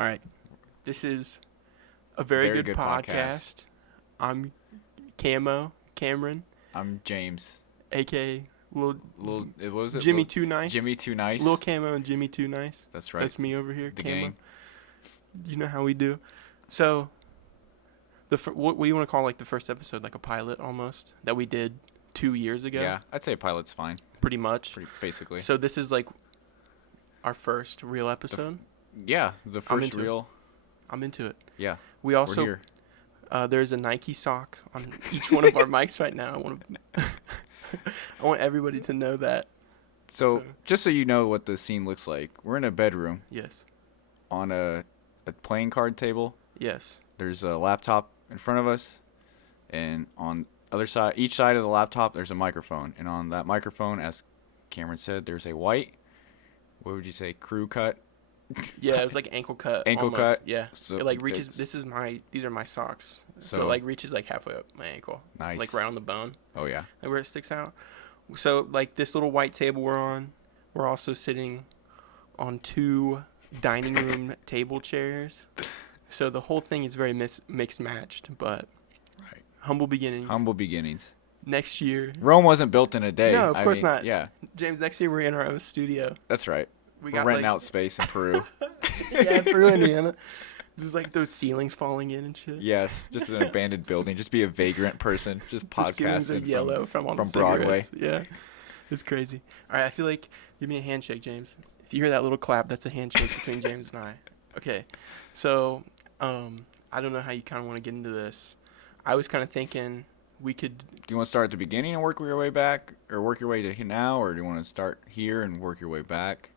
All right. This is a very good podcast. I'm Cameron, I'm James. a.k.a. What was it? Jimmy Too Nice. Jimmy Too Nice. Lil Camo and Jimmy Too Nice. That's right. That's me over here, The Camo. gang. You know how we do. So, what you want to call like the first episode, like a pilot almost, that we did 2 years ago? Yeah, I'd say pilot's fine. Pretty much. Basically. So this is like our first real episode. The first into real. I'm into it. Yeah. We also We're here. There's a Nike sock on each one of our mics right now. I want everybody to know that. So, just so you know what the scene looks like, we're in a bedroom Yes. on a playing card table. Yes. There's a laptop in front of us, and on each side of the laptop, there's a microphone. And on that microphone, as Cameron said, there's a white, what would you say, crew cut? Yeah, it was like ankle cut. Ankle almost. cut. Yeah. So It like reaches. These are my socks. So it like reaches like halfway up my ankle. Nice. Like right on the bone. Oh, yeah. Like where it sticks out. So like this little white table we're on, we're also sitting on 2 dining room table chairs. So the whole thing is very mixed matched, but Right. humble beginnings. Humble beginnings. Next year, Rome wasn't built in a day. No, of course not. Yeah, James, next year we're in our own studio. that's right. We We're got renting like, out space in Peru. yeah, Peru, Indiana. There's like those ceilings falling in and shit. Yes, just an abandoned building. Just be a vagrant person. Just The ceilings are podcasting yellow from all the from Broadway. cigarettes. Yeah, it's crazy. All right, I feel like give me a handshake, James. If you hear that little clap, that's a handshake between James and I. Okay, so I don't know how you kind of want to get into this. I was kind of thinking we could. Do you want to start at the beginning and work your way back, or work your way to now, or do you want to start here and work your way back?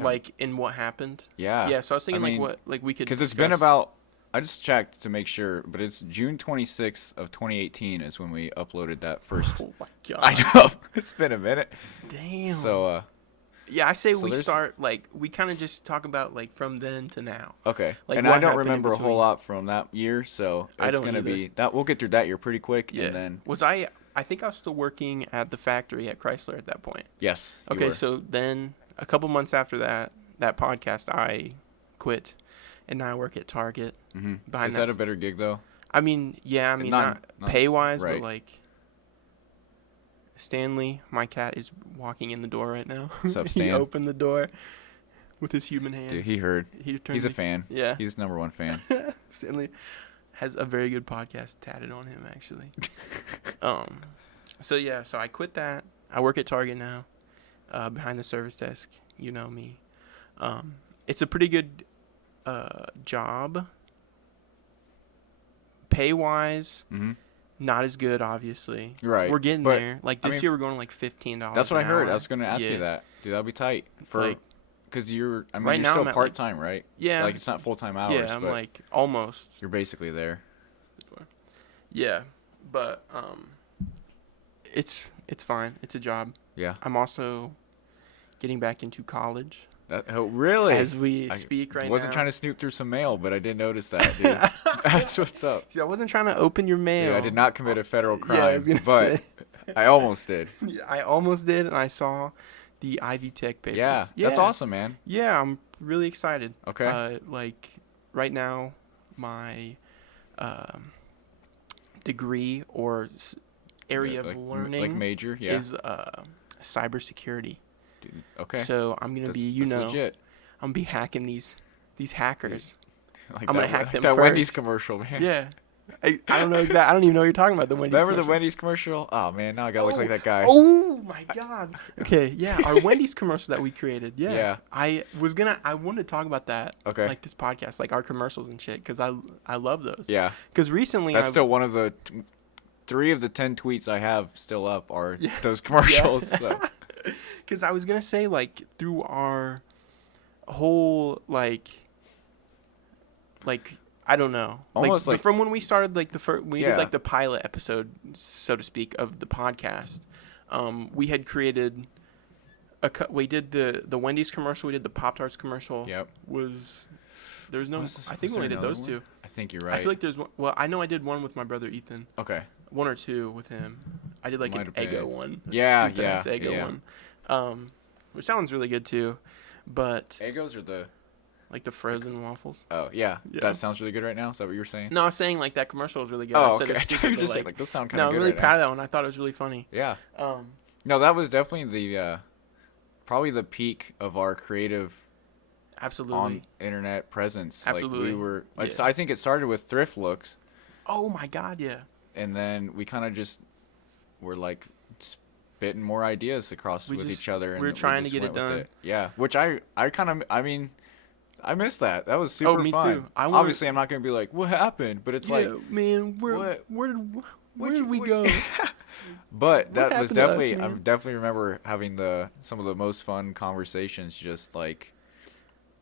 Like in what happened. Yeah. Yeah. So I was thinking mean, like we could. Because it's been about. I just checked to make sure, but it's June 26th of 2018 is when we uploaded that first. Oh my god. I know. It's been a minute. Damn. So. Yeah, I say So we there's- start like we kind of just talk about like from then to now. Okay. Like, and what I don't happened in remember a whole between? lot from that year, so I it's don't gonna either. be that. We'll get through that year pretty quick, Yeah. and then I think I was still working at the factory at Chrysler at that point. yes. you Okay, were. so then a couple months after that podcast, I quit, and now I work at Target. Mhm. behind Is that that a better gig though? I mean, yeah, I mean Not not pay wise, right. but like Stanley, my cat, is walking in the door right now. What's up, He Stan? opened the door with his human hands. Dude, he heard. He turned He's a me- fan. Yeah. He's #1 fan. Stanley has a very good podcast tatted on him, actually. So yeah, so I quit that. I work at Target now, behind the service desk. You know me. It's a pretty good job. Pay wise, Mhm. not as good, obviously. Right. We're getting But, there. Like I this mean, year, we're going to like $15. That's what I an heard. I hour. was gonna ask Yeah. you that. Dude, that'll be tight for Like, because you're. I mean, right you're now still I'm at, part time, right? Yeah. Like it's not full time hours. Yeah, I'm but like almost. you're basically there. Yeah, but it's fine. It's a job. Yeah. I'm also getting back into college Really? as we I speak right now. wasn't trying to snoop through some mail, but I did notice that, dude. That's what's up. See, I wasn't trying to open your mail. Dude, I did not commit a federal crime, Yeah, I was gonna but say. I almost did. Yeah, I almost did, and I saw the Ivy Tech papers. Yeah, that's awesome, man. Yeah, I'm really excited. Okay. Like right now, my degree or area like, of learning like major, yeah. is cybersecurity. Dude, okay. So I'm gonna be, that's legit. I'm gonna be hacking these hackers. Like I'm gonna that, hack like them that Wendy's first. commercial, man. Yeah. I don't know exactly. I don't even know what you're talking about. The Wendy's. Remember the commercial. Wendy's commercial? Oh man, now I gotta look like that guy. Oh my god. Okay, yeah, our Wendy's commercial that we created. Yeah. Yeah. I wanted to talk about that. Okay. Like this podcast, like our commercials and shit, because I love those. Yeah. Because recently That's I've, still one of the 3 of the 10 tweets I have still up are Yeah. those commercials. So. Because I was gonna say like through our whole like I don't know, Almost like- from when we started like the first we Yeah. did like the pilot episode, so to speak, of the podcast. We had created we did the Wendy's commercial, we did the Pop-Tarts commercial. Yep. There's no. Was- I think was we only there did those another one? two. I think you're right. I feel like there's one. Well, I know I did one with my brother Ethan. Okay. 1 or 2 with him. I did like Might an have been. Eggo one. a Yeah, stupid-ass yeah, Eggo yeah. one. Which sounds really good too, but Eggos are the like the frozen waffles. Oh yeah. Yeah. That sounds really good right now. Is that what you were saying? No, I was saying like that commercial was really good. Oh, I said okay. it was stupid, You're but, just saying like, like those sound kind no, of I'm good really right proud now. of that one. I thought it was really funny. Yeah. Um, No, that was definitely the probably the peak of our creative absolutely. on internet presence. Absolutely. Like we were. Yeah. I think it started with thrift looks, Oh my God, yeah. and then we kind of just were like spitting more ideas across We with just- each other. And we were trying to just get it went with done. Yeah, which I kind of I mean. I missed that. That was super me fun. too. I wanna- Obviously, I'm not gonna be like, "What happened?" But it's like, man, what- where did we what- go? but that was happened to us, definitely. I man? definitely remember having some of the most fun conversations, just like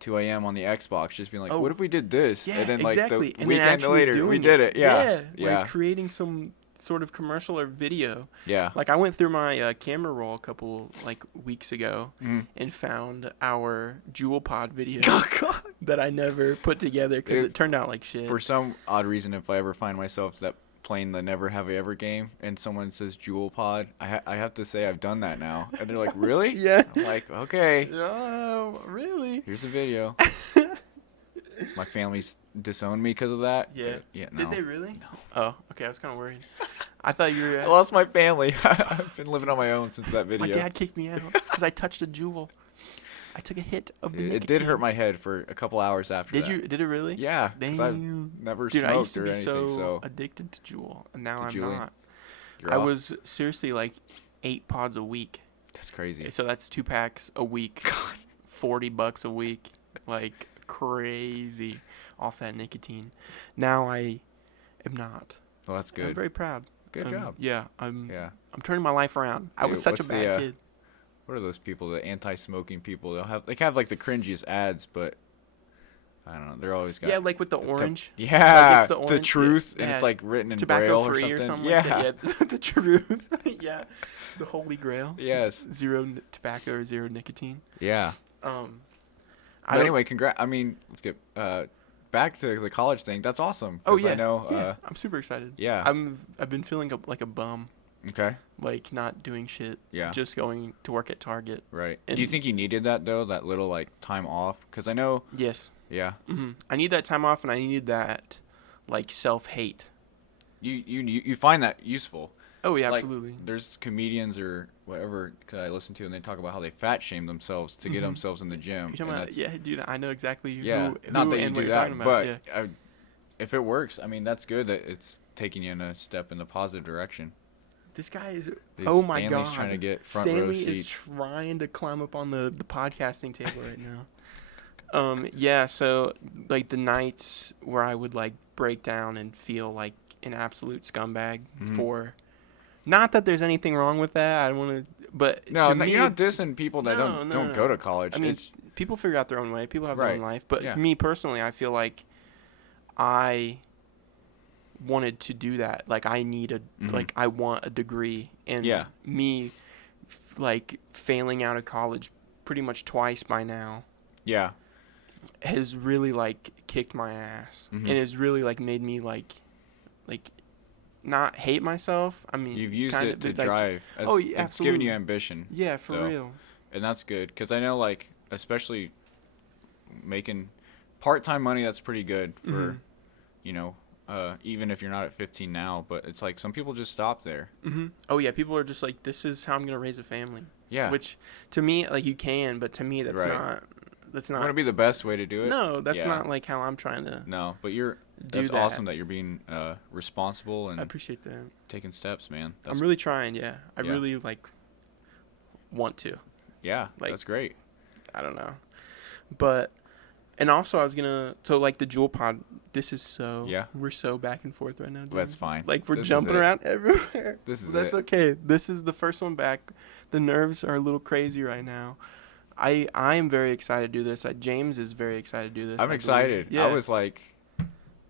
2 a.m. on the Xbox, just being like, Oh. "What if we did this?" Yeah, and then like exactly. the And then weekend actually later, we doing did it. Yeah, like creating some sort of commercial or video. yeah. Like I went through my camera roll a couple like weeks ago Mhm. and found our Jewel Pod video Oh, God. that I never put together because It- it turned out like shit. For some odd reason, if I ever find myself playing the Never Have I Ever game and someone says Jewel Pod, I have to say I've done that now, and they're like, "Really?" Yeah. I'm like, "Okay, Oh, really? here's a video." My family's disowned me because of that. Yeah. Yeah. No. Did they really? No. Oh, okay. I was kind of worried. I thought you were. I lost my family. I've been living on my own since that video. My dad kicked me out because I touched a jewel. I took a hit of the It nicotine. did hurt my head for a couple hours after Did that. you? Did it really? Yeah, because I've Damn. never Dude, I used smoked to or be anything, so addicted to Jewel, and now To I'm Julie? not. you're I off. was seriously like 8 pods a week. That's crazy. So that's 2 packs a week. $40 a week, like crazy, off that nicotine. Now I am not. Well, that's I'm good. very proud. Good job. Yeah, I'm Yeah. turning my life around. I Dude, was such a what's the, bad kid. What are those people? The anti-smoking people. They have like the cringiest ads, but I don't know. They're always got. Yeah, like with the orange. Yeah, it's the the orange, truth, yeah, and it's like written in Tobacco braille free or something. like Yeah. that. Yeah, the truth. Yeah, the holy grail. Yes. Zero tobacco or zero nicotine. Yeah. I But anyway, I mean, let's get back to the college thing. That's awesome. Oh 'cause yeah. I know. Yeah, I'm super excited. Yeah. I've been feeling like a bum, Okay. like not doing shit. Yeah. Just going to work at Target. Right. And- Do you think you needed that though? That little like time off? Because I know. Yes. Yeah. I need that time off, and I needed that, like self-hate. You find that useful. Oh yeah, Like, absolutely. There's comedians or whatever that I listen to, and they talk about how they fat shame themselves to get themselves in the gym. You're talking and about, that's- yeah, dude. I know exactly yeah. who Not that you and what do you're that, talking about. but Yeah. if it works, I mean, that's good that it's taking you in a step in the positive direction. This guy is. Dude, Oh my Stanley's god. trying to get front row Stanley is seats. trying to climb up on the podcasting table right now. Yeah. So like the nights where I would like break down and feel like an absolute scumbag Mhm. for. Not that there's anything wrong with that. I don't want to. But No, to no, me, you're not dissing people that No, don't no, go no. to college. I mean, It's people figure out their own way. People have their own Right. life. But Yeah. me personally, I feel like I wanted to do that. Like I need Mhm. like I want a degree, and Yeah. me like failing out of college pretty much twice by now yeah. has really like kicked my ass, Mhm. and has really like made me like not hate myself. I mean, You've used kinda, it to but, like, drive. oh, yeah, It's given you absolutely. ambition. Yeah, for So, real. And that's good because I know, like, especially making part-time money, that's pretty good for, Mhm. you know, even if you're not at 15 now. But it's like some people just stop there. Oh yeah, people are just like, this is how I'm gonna raise a family. Yeah. Which to me, like, you can, but to me that's Right. not. That's Want not. to be the best way to do it? No, that's Yeah. not like how I'm trying to No, but do that's that. awesome that you're being responsible I and appreciate that. taking steps, man. That's, I'm really trying. Yeah, I Yeah. really like want to. yeah, like- that's great. I don't know, but and also I was gonna like the Jewel Pod. This is so. Yeah. We're so back and forth right now. Dude. That's fine. Like we're This is jumping it. around everywhere. This is That's it. okay. This is the first one back. The nerves are a little crazy right now. I am very excited to do this. James is very excited to do this. I'm I believe. excited. Yeah. I was like,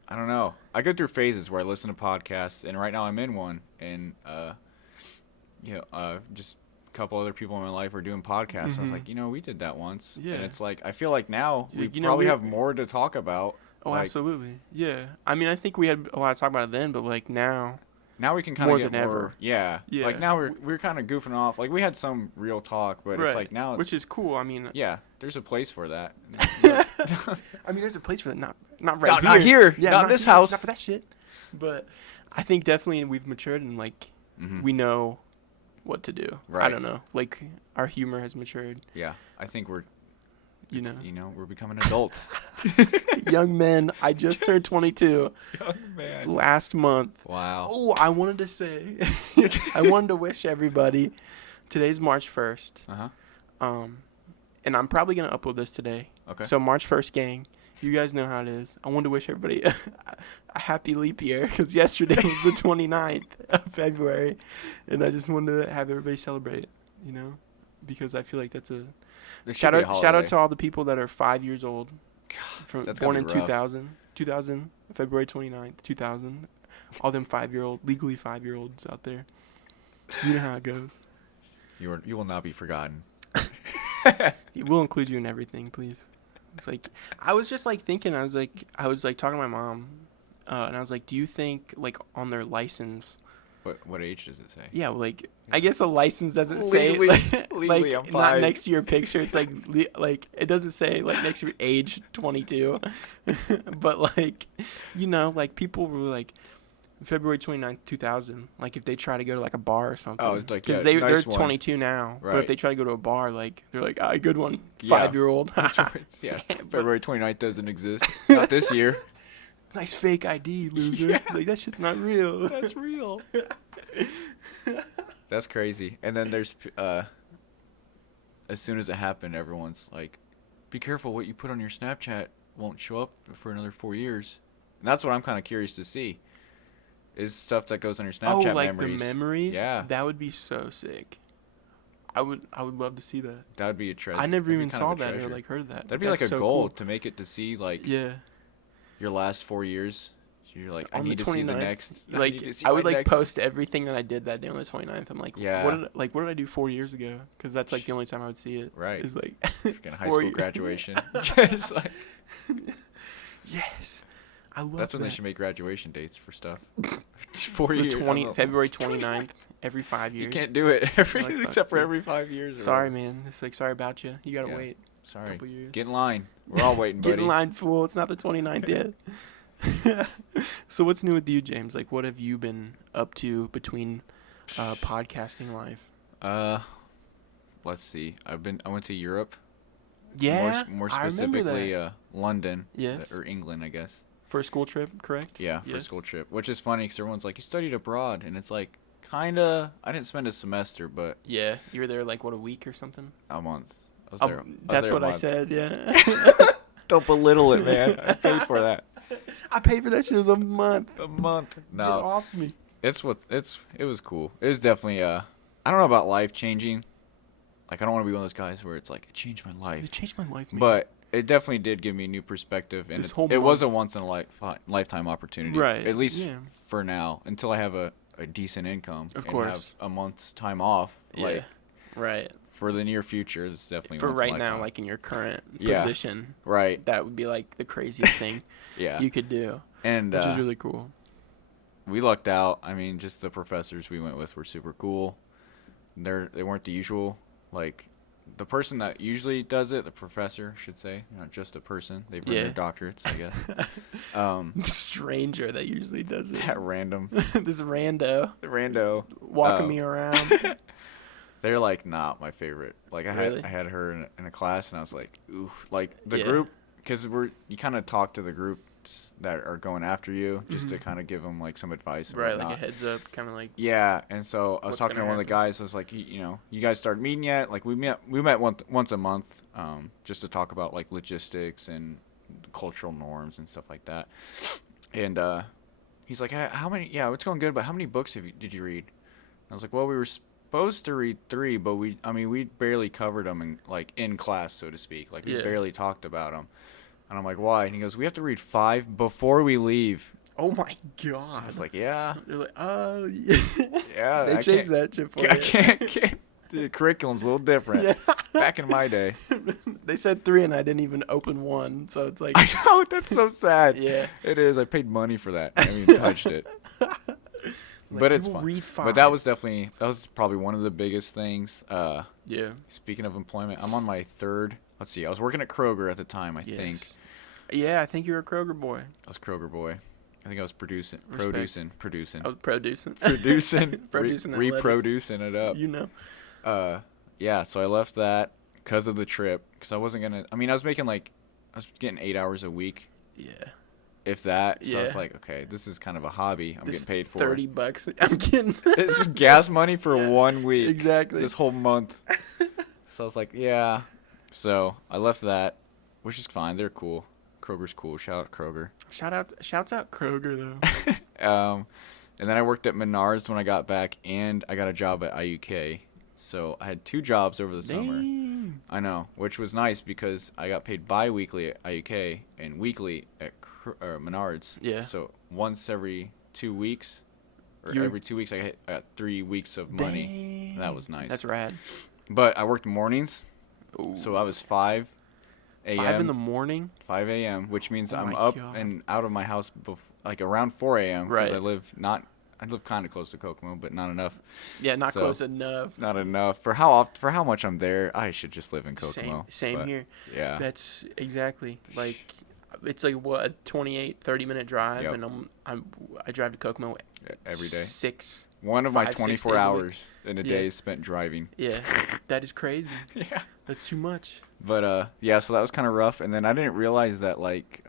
I don't know. I go through phases where I listen to podcasts, and right now I'm in one. And just a couple other people in my life are doing podcasts. And I was Mhm. like, we did that once. Yeah. And it's like I feel like now we You know, probably we- have more to talk about. Oh, like, absolutely. Yeah. I mean, I think we had a lot to talk about it then, but like now. Now we can kind More of get than more. ever. Yeah. Yeah. Like now we're kind of goofing off. Like we had some real talk, but it's like now. Which is cool. I mean. Yeah, there's a place for that. I mean, there's a place for that. Not right Not here. Yeah, not in this house. Not for that shit. But I think definitely we've matured and like Mhm. we know what to do. I Right. don't know. Like our humor has matured. Yeah, I think we're, You know. we're becoming adults. Young men. I just turned 22 Young man. last month. Wow. Oh, I wanted to say, I wanted to wish everybody. Today's March 1st. Uh-huh. And I'm probably gonna upload this today. Okay. So March 1st, gang. You guys know how it is. I wanted to wish everybody a happy leap year because yesterday was the 29th of February, and I just wanted to have everybody celebrate it. You know, because I feel like that's a There should shout be a out. Shout out holiday. to all the people that are 5 years old, that's born gotta in be rough. 2000, February 29th, 2000. All them 5-year-old, legally 5-year-olds out there. You know how it goes. You will not be forgotten. We'll include you in everything, please. It's like I was just like thinking. I was like talking to my mom, and I was like, do you think like on their license? What age does it say? Yeah, well, like I guess a license doesn't say Legally, I'm not 5. next to your picture. It's like like it doesn't say like next to your age 22, but like like people were like February 29th, 2000. Like if they try to go to like a bar or something. Oh, it's like, because yeah, they're nice one. 22 now. But Right. if they try to go to a bar, like they're like, ah, good one, Yeah. 5-year-old. Yeah. But- February 29th doesn't exist. Not this year. Nice fake ID, loser. Yeah. Like that shit's not real. That's real. That's crazy. And then there's as soon as it happened, everyone's like, be careful what you put on your Snapchat won't show up for another 4 years. And that's what I'm kind of curious to see. Is stuff that goes on your Snapchat Oh, like memories. the memories? Yeah. That would be so sick. I would love to see that. That would be a treasure. I never That'd be even kind saw of a that or treasure. like heard that. That'd but be like a that's so goal cool. to make it to see like Yeah. your last 4 years. You're like, I On need the to see the 29th, next. Like need to see I would my like next- post everything that I did that day on the 29th. I'm like, Yeah. what did I do 4 years ago? Because that's like the only time I would see it. Right. Is like Freaking high 4 school year- graduation. It's like, Yes. I love that's when that. they should make graduation dates for stuff. 4 The years. February 29th, every 5 years. You can't do it every Like, fuck except for you. every 5 years. or Sorry, whatever. man. It's like sorry about you. You gotta Yeah. wait a Sorry. couple years. Get in line. We're all waiting, buddy. Get in line, fool. It's not the 29th yet. So what's new with you, James? Like, what have you been up to between podcasting life? Let's see. I went to Europe. Yeah, More I remember specifically, that. London. Yes. Or England, I guess. For a school trip, correct? Yeah, for a Yes. school trip. Which is funny because everyone's like, you studied abroad. And it's like, kinda. I didn't spend a semester, but Yeah, you were there like what, a week or something? a month. I was Oh, there. that's there a what I month. said. Yeah. Don't belittle it, man. I paid for that. I paid for that shit. It was a month. A month. Get No, off me. it was cool. It was definitely I don't know about life changing. Like I don't want to be one of those guys where it's like it changed my life. It changed my life, man. But it definitely did give me a new perspective, and This whole it was a month. once in a lifetime opportunity. Right, At least yeah. for now, until I have a decent income Of and course. have a month's time off. Like right. for the near future, it's definitely For once in a right now, lifetime. like in your current Yeah. position, right. that would be like the craziest thing Yeah. you could do, And which is really cool. we lucked out. I mean, just the professors we went with were super cool. They weren't the usual, like, the person that usually does it, the professor, should say, not just a person. They've earned their doctorates, I guess. The stranger that usually does it. That random. This rando The rando. walking me around. They're, like, not my favorite. Like, Really? I had her in a class, and I was like, oof. Like, the Yeah. group, because you kind of talk to the groups that are going after you, just to Mhm. kind of give them, like, some advice and Right, whatnot. like a heads up, kind of like. Yeah, and so I was What's talking to gonna one of the happen? guys. I was like, you guys started meeting yet? Like we met once a month, just to talk about like logistics and cultural norms and stuff like that. And he's like, how many? Yeah, it's going good. But how many books did you read? I was like, well, we were supposed to read 3, but we barely covered them in class, so to speak. Like we Yeah. barely talked about them. And I'm like, why? And he goes, we have to read 5 before we leave. Oh my god. I was like, yeah. They're like, oh yeah. Yeah, They I changed can't- that shit for I you. can't. The curriculum's a little different. Yeah. Back in my day. They said 3 and I didn't even open one, so it's like. I know, that's so sad. Yeah. It is. I paid money for that. I haven't even touched it. Like, But it's people fun. read 5. But that was probably one of the biggest things. Yeah. Speaking of employment, I'm on my 3rd. Let's see. I was working at Kroger at the time, I think. Yeah, I think you're a Kroger boy. I was Kroger boy. I think I was producing. Respect. I producing. was producing. Producing that reproducing it up. You know. Yeah, so I left that because of the trip. Because I wasn't going to... I mean, I was getting 8 hours a week. Yeah. If that. So Yeah. I was like, okay, this is kind of a hobby I'm getting paid for. $30. I'm kidding. This is gas money for 1 week. Exactly. This whole month. So I was like, yeah. So I left that, which is fine. They're cool. Kroger's cool. Shout out Kroger. Shouts out Kroger, though. And then I worked at Menards when I got back, and I got a job at IUK. So I had 2 jobs over the summer. I know, which was nice because I got paid bi-weekly at IUK and weekly at Menards. Yeah. So once every 2 weeks, or every 2 weeks, I got 3 weeks of money. Dang. And that was nice. That's rad. But I worked mornings, Ooh. so I was 5 a.m. 5 in the morning? 5 a.m., which means Oh I'm my up God. and out of my house like around 4 a.m. because Right. I live kind of close to Kokomo, but not enough. Yeah, not So, close enough. Not enough for how much I'm there. I should just live in Kokomo. Same but, here. Yeah. That's exactly like it's like what a 30-minute drive, Yep. and I drive to Kokomo Every day. 6. One of my 5, 6 24 days a hours week. in a Yeah. day is spent driving. Yeah, that is crazy. Yeah. That's too much. But yeah, so that was kind of rough, and then I didn't realize that like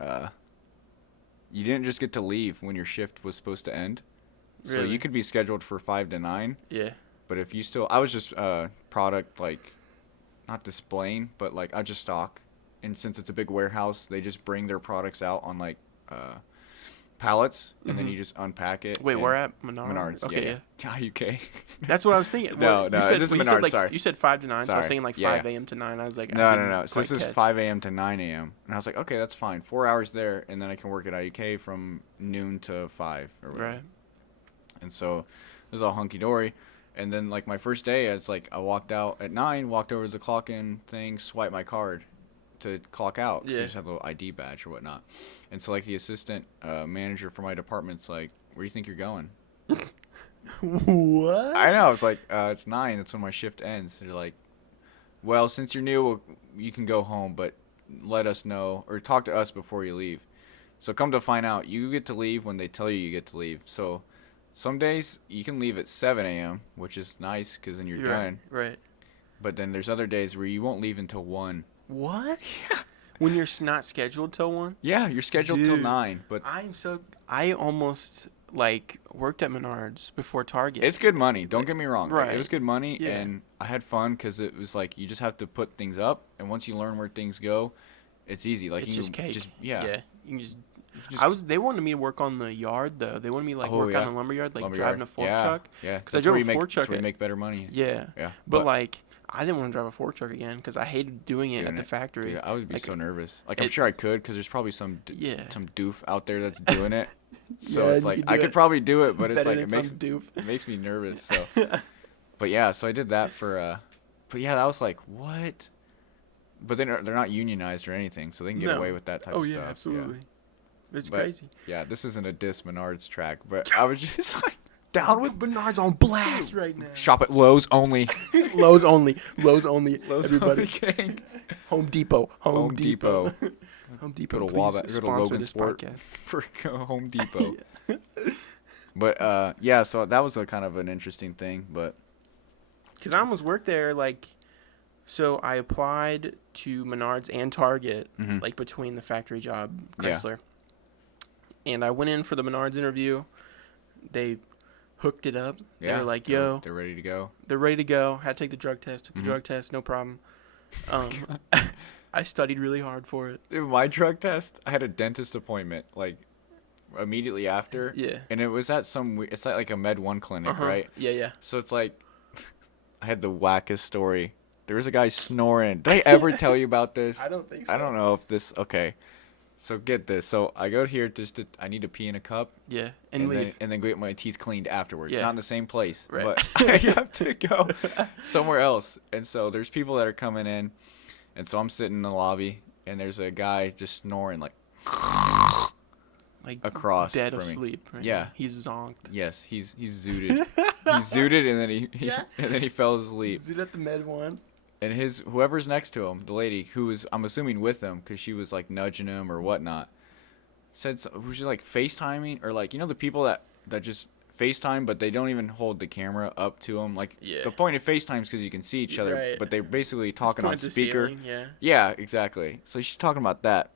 you didn't just get to leave when your shift was supposed to end. So Really? you could be scheduled for 5 to 9. Yeah. But if you I was just product like, not displaying, but like I just stock, and since it's a big warehouse, they just bring their products out on like pallets, and then Mhm. you just unpack it. Wait, and we're at Menards. Menards. Okay, yeah. UK. That's what I was thinking. No, Well, no, you said, this is you said, Menards, like, sorry. You said 5 to 9, so I was Sorry. saying like Yeah, 5 a.m. to 9. I was like, No, I no, didn't no. So this quite is catch. 5 a.m. to 9 a.m. And I was like, okay, that's fine. 4 hours there, and then I can work at IUK from noon to 5 or whatever. Right. And so it was all hunky-dory. And then, like, my first day, I walked out at 9, walked over to the clock-in thing, swiped my card to clock out. So Yeah. you just have a little ID badge or whatnot. And so, like, the assistant manager for my department's like, where do you think you're going? What? I know. It's like, it's 9. That's when my shift ends. They're like, well, since you're new, you can go home, but let us know or talk to us before you leave. So come to find out, you get to leave when they tell you get to leave. So some days you can leave at 7 a.m., which is nice because then you're done. Right. But then there's other days where you won't leave until 1. What? Yeah. When you're not scheduled till 1? Yeah, you're scheduled till Dude. 9. But I almost like worked at Menards before Target. it's good money. Don't get me wrong. Like, Right. it was good money, Yeah. and I had fun because it was like you just have to put things up, and once you learn where things go, it's easy. Like it's you just cake. yeah. You can just. They wanted me to work on the yard though. They wanted me to like work yeah. on the lumberyard, like Lumberyard. driving a fork yeah. truck. Yeah, 'Cause I drove a fork truck That's where you at- make better money. Yeah. Yeah. But like, I didn't want to drive a fork truck again because I hated doing it Doing at the it. factory. Dude, I would be Like, so nervous. Like I'm it- sure I could because there's probably some Yeah. some doof out there that's doing it. So Yeah, it's you like could I do could it probably do it, but it's Better like than some doof. it makes me nervous. So, but yeah, so I did that for. But yeah, I was like, what? But then they're not unionized or anything, so they can get No. away with that type Oh of yeah, stuff. absolutely. It's But- crazy. Yeah, this isn't a diss Menards track, but I was just like, Down with Menards on blast right now. shop at Lowe's only. Lowe's only. Lowe's only. Lowe's Everybody. only gang. Home Depot. Home Depot. Depot. Home Depot. Go to Please Wabash. Go to sponsor Logan this Sport podcast. for Home Depot. But yeah, so that was a kind of an interesting thing. But Because I almost worked there, like, so I applied to Menards and Target, Mhm. like, between the factory job, Yeah. Chrysler. And I went in for the Menards interview. They hooked it up. yeah, They were like, yo, they're ready to go. they're ready to go. Had to take the drug test. Took the Mhm. drug test, no problem. I studied really hard for it. Dude, my drug test, I had a dentist appointment like immediately after. Yeah. And it was at it's like a Med 1 clinic, right? Yeah, yeah. So it's like, I had the wackest story. There was a guy snoring. Did I ever tell you about this? don't think I don't know if this, okay. So get this. So I go here I need to pee in a cup. Yeah, and leave. Then go get my teeth cleaned afterwards. Yeah. Not in the same place, Right. but I have to go somewhere else. And so there's people that are coming in, and so I'm sitting in the lobby, and there's a guy just snoring like Like, across dead from me. asleep. Right Yeah. now. He's zonked. Yes, he's zooted. He's zooted, and then he Yeah. and then he fell asleep. Is it at the Med one? And whoever's next to him, the lady who was, I'm assuming, with him, because she was like nudging him or whatnot, said was she like FaceTiming or like, the people that just FaceTime, but they don't even hold the camera up to them. Like the point of FaceTime is because you can see each other, Right. but they're basically talking on speaker. Ceiling, Yeah, exactly. So she's talking about that.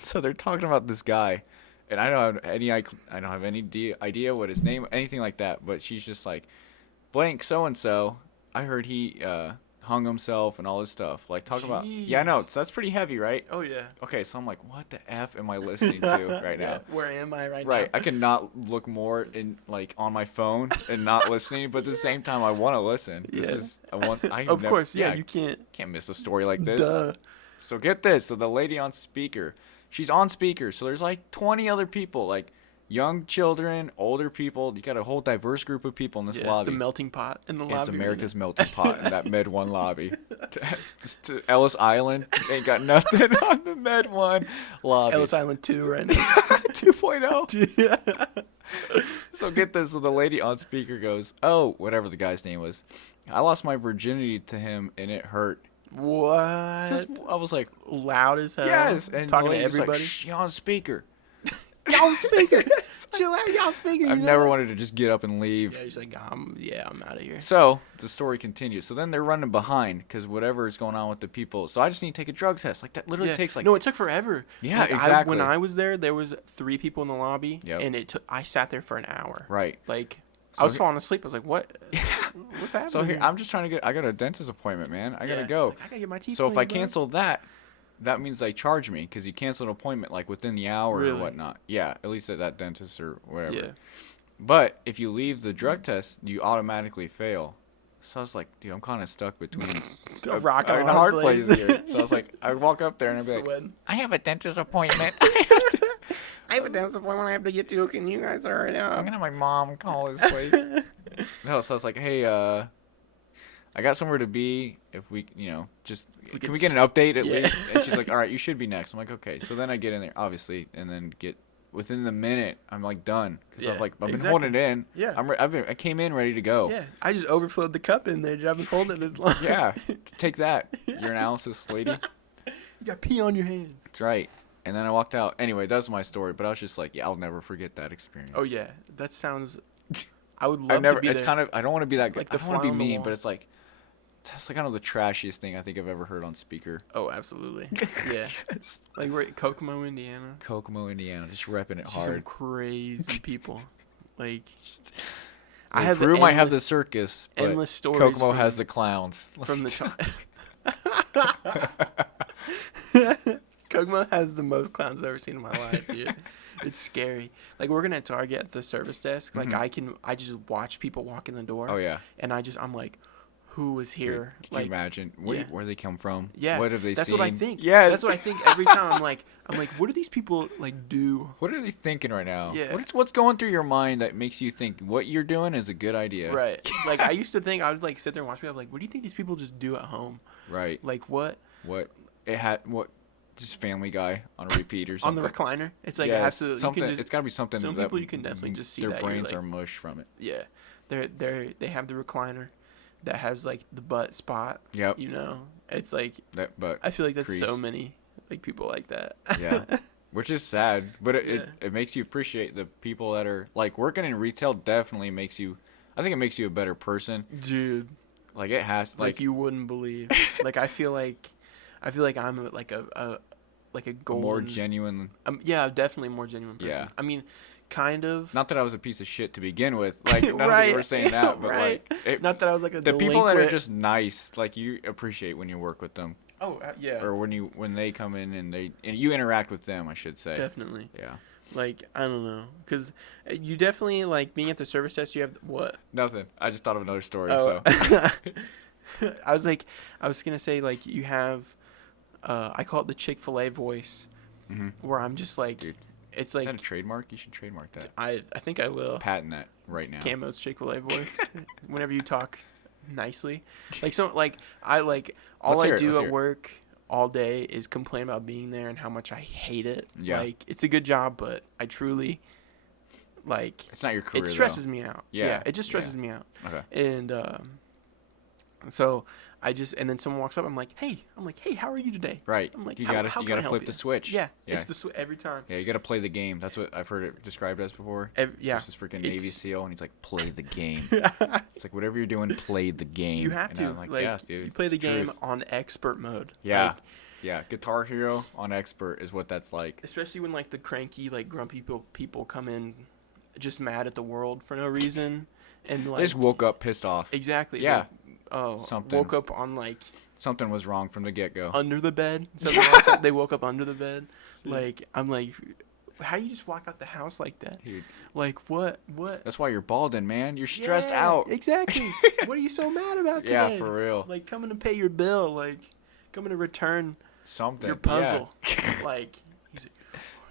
So they're talking about this guy, and I don't have any idea what his name, anything like that. But she's just like, blank so and so. I heard he hung himself and all this stuff. Like talk about. Yeah, I know. So that's pretty heavy, right? Oh yeah. Okay, so I'm like, what the F am I listening to right now? Where am I right now? Right, I cannot look more on my phone and not listening, but at the same time, I want to listen. Of course, you can't miss a story like this. Duh. So get this. So the lady on speaker, she's on speaker. So there's like 20 other people, like young children, older people. You got a whole diverse group of people in this lobby. It's a melting pot in the lobby. It's America's melting pot in that Med 1 lobby. To Ellis Island, ain't got nothing on the Med 1 lobby. Ellis Island 2 right now. 2.0. Yeah. So get this. So the lady on speaker goes, oh, whatever the guy's name was, I lost my virginity to him and it hurt. What? I was like, loud as hell. yes. And talking the to lady was like, everybody. shh, you're on speaker. Y'all speaker. Chill out, y'all speaker. I've never wanted to just get up and leave. Yeah, he's like, I'm out of here. So the story continues. So then they're running behind because whatever is going on with the people. So I just need to take a drug test. Like that literally takes like. No, it took forever. Yeah, like, exactly. When I was there was 3 people in the lobby, Yep. and I sat there for an hour. Right. Like So I was falling asleep. I was like, what? What's happening? So here I'm just trying to I got a dentist appointment, man. I gotta go. Like, I gotta get my teeth. So if I cleaned, bro. cancel that means they charge me because you canceled an appointment like within the hour Really? or whatnot. Yeah, at least at that dentist or whatever. Yeah. But if you leave the drug test, you automatically fail. So I was like, dude, I'm kind of stuck between A rock a and a hard hard place place. here. So I was like, I would walk up there and I'd be like, Sweating. I have a dentist appointment. I have a dentist appointment I have to get to. Can you guys hurry I'm up? gonna have my mom call his place. No, so I was like, hey, I got somewhere to be. If we, can we get an update at least? And she's like, all right, you should be next. I'm like, okay. So then I get in there, obviously, and then within the minute, I'm like done because I've been holding it in. Yeah. I came in ready to go. Yeah, I just overflowed the cup in there. I've been holding it as long. Yeah, take that, your analysis lady. You got pee on your hands. That's right. And then I walked out. Anyway, that's my story. But I was just like, yeah, I'll never forget that experience. Oh yeah, that sounds. I would love to be It's there. kind of. I don't want to be that. Like I the don't want to fly be on the mean, wall. but it's like. That's like kind of the trashiest thing I think I've ever heard on speaker. Oh, absolutely. Yeah. Like we're at Kokomo, Indiana. Kokomo, Indiana, just repping it Just some hard. crazy people. Like I have Peru might have the circus, but endless stories. Kokomo from, has the clowns. from the top. Kokomo has the most clowns I've ever seen in my life, dude. It's scary. Like working at Target at the service desk, like I just watch people walk in the door. Oh yeah. And I'm like, who is here? Can you imagine where they come from? Yeah. What have they That's seen? what I think. Yeah. That's what I think every time. I'm like, what do these people like do? What are they thinking right now? Yeah. What's going through your mind that makes you think what you're doing is a good idea? Right. Like I used to think I would like sit there and watch people. I'm like, what do you think these people just do at home? Right. Like what? Just Family Guy on a repeat or something. On the recliner? It's like yeah, absolutely. something. It's gotta be something. Some that people you can definitely just see their that brains like, are mush from it. Yeah, they have the recliner that has like the butt spot. Yep. It's like That butt. I feel like that's crease. so many like people like that. Yeah. Which is sad, but it makes you appreciate the people that are like working in retail. Definitely makes you. I think it makes you a better person. Dude. Like it has. Like you wouldn't believe. Like I feel like I'm like a golden. More genuine. Yeah, definitely more genuine person. Yeah. I mean, kind of. Not that I was a piece of shit to begin with. Like none right. of you were saying that, but right. like not that I was like a the delinquent. people that are just nice. Like you appreciate when you work with them. Oh yeah. Or when they come in and you interact with them, I should say. Definitely. Yeah. Like I don't know, cause you definitely like being at the service desk. You have what? Nothing. I just thought of another story. Oh. So. I was gonna say like you have, I call it the Chick-fil-A voice, where I'm just like, Dude, it's is like that a trademark? You should trademark that. I think I will. Patent that right now. Camo's Chick-fil-A voice. Whenever you talk nicely, like so, like I like all Let's hear I it, do let's at hear it. work all day is complain about being there and how much I hate it. Yeah. Like it's a good job, but I truly like It's not your career. it stresses me out. Yeah, It just stresses me out. Okay. And so and then someone walks up. I'm like, hey, how are you today? Right. I'm like, you how gotta can I help flip you? the switch. Yeah. Yeah. It's the every time. Yeah, you gotta play the game. That's what I've heard it described as before. Yeah. This is freaking Navy SEAL, and he's like, play the game. It's like whatever you're doing, play the game. You have and to. I'm like, like, yeah, dude. you play the it's game truth. on expert mode. Yeah. Like, Yeah, Guitar Hero on expert is what that's like. especially when like the cranky, like grumpy people come in, just mad at the world for no reason, and like They just woke up pissed off. exactly. Yeah. Something. Woke up on like Something was wrong from the get-go. under the bed. So they woke up under the bed. Like I'm like, how do you just walk out the house like that? Dude, Like what? that's why you're balding, man. You're stressed Yeah, out. Exactly. What are you so mad about today? Yeah, for real. Like coming to pay your bill. Like coming to return Something. your puzzle. Yeah. Like he's like,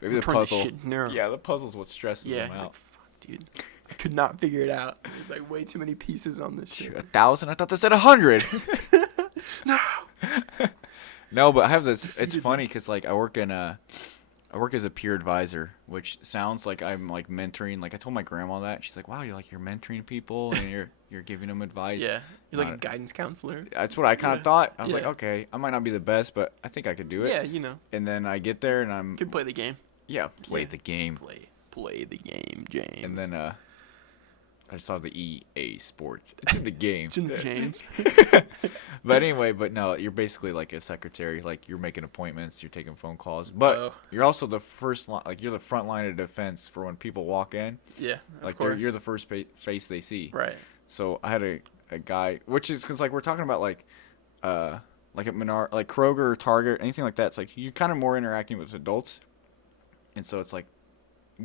Maybe the return this puzzle. shit now. Yeah, the puzzle's what stresses Yeah. him He's out. like, fuck, dude. I could not figure it out. There's like way too many pieces on this shit. 1,000? I thought they said 100. No. No, but I have this. It's defeated funny because like I work as a peer advisor, which sounds like I'm like mentoring. Like I told my grandma that. She's like, "Wow, you're mentoring people and you're giving them advice." Yeah. You're like a Not- guidance counselor. That's what I kind of Yeah. thought. I was like, Yeah. okay, I might not be the best, but I think I could do it. Yeah, you know. And then I get there and I'm You can play the game. play Yeah. the game. Play the game, James. And then I saw the EA Sports. It's in the game. it's in the James. But anyway, no, you're basically like a secretary. Like you're making appointments, you're taking phone calls, but Oh. you're also the first line. Like you're the front line of defense for when people walk in. Yeah. Like of course. you're the first face they see. Right. So I had a guy, which is because like we're talking about like at Menard, like Kroger, Target, anything like that. It's like you're kind of more interacting with adults, and so it's like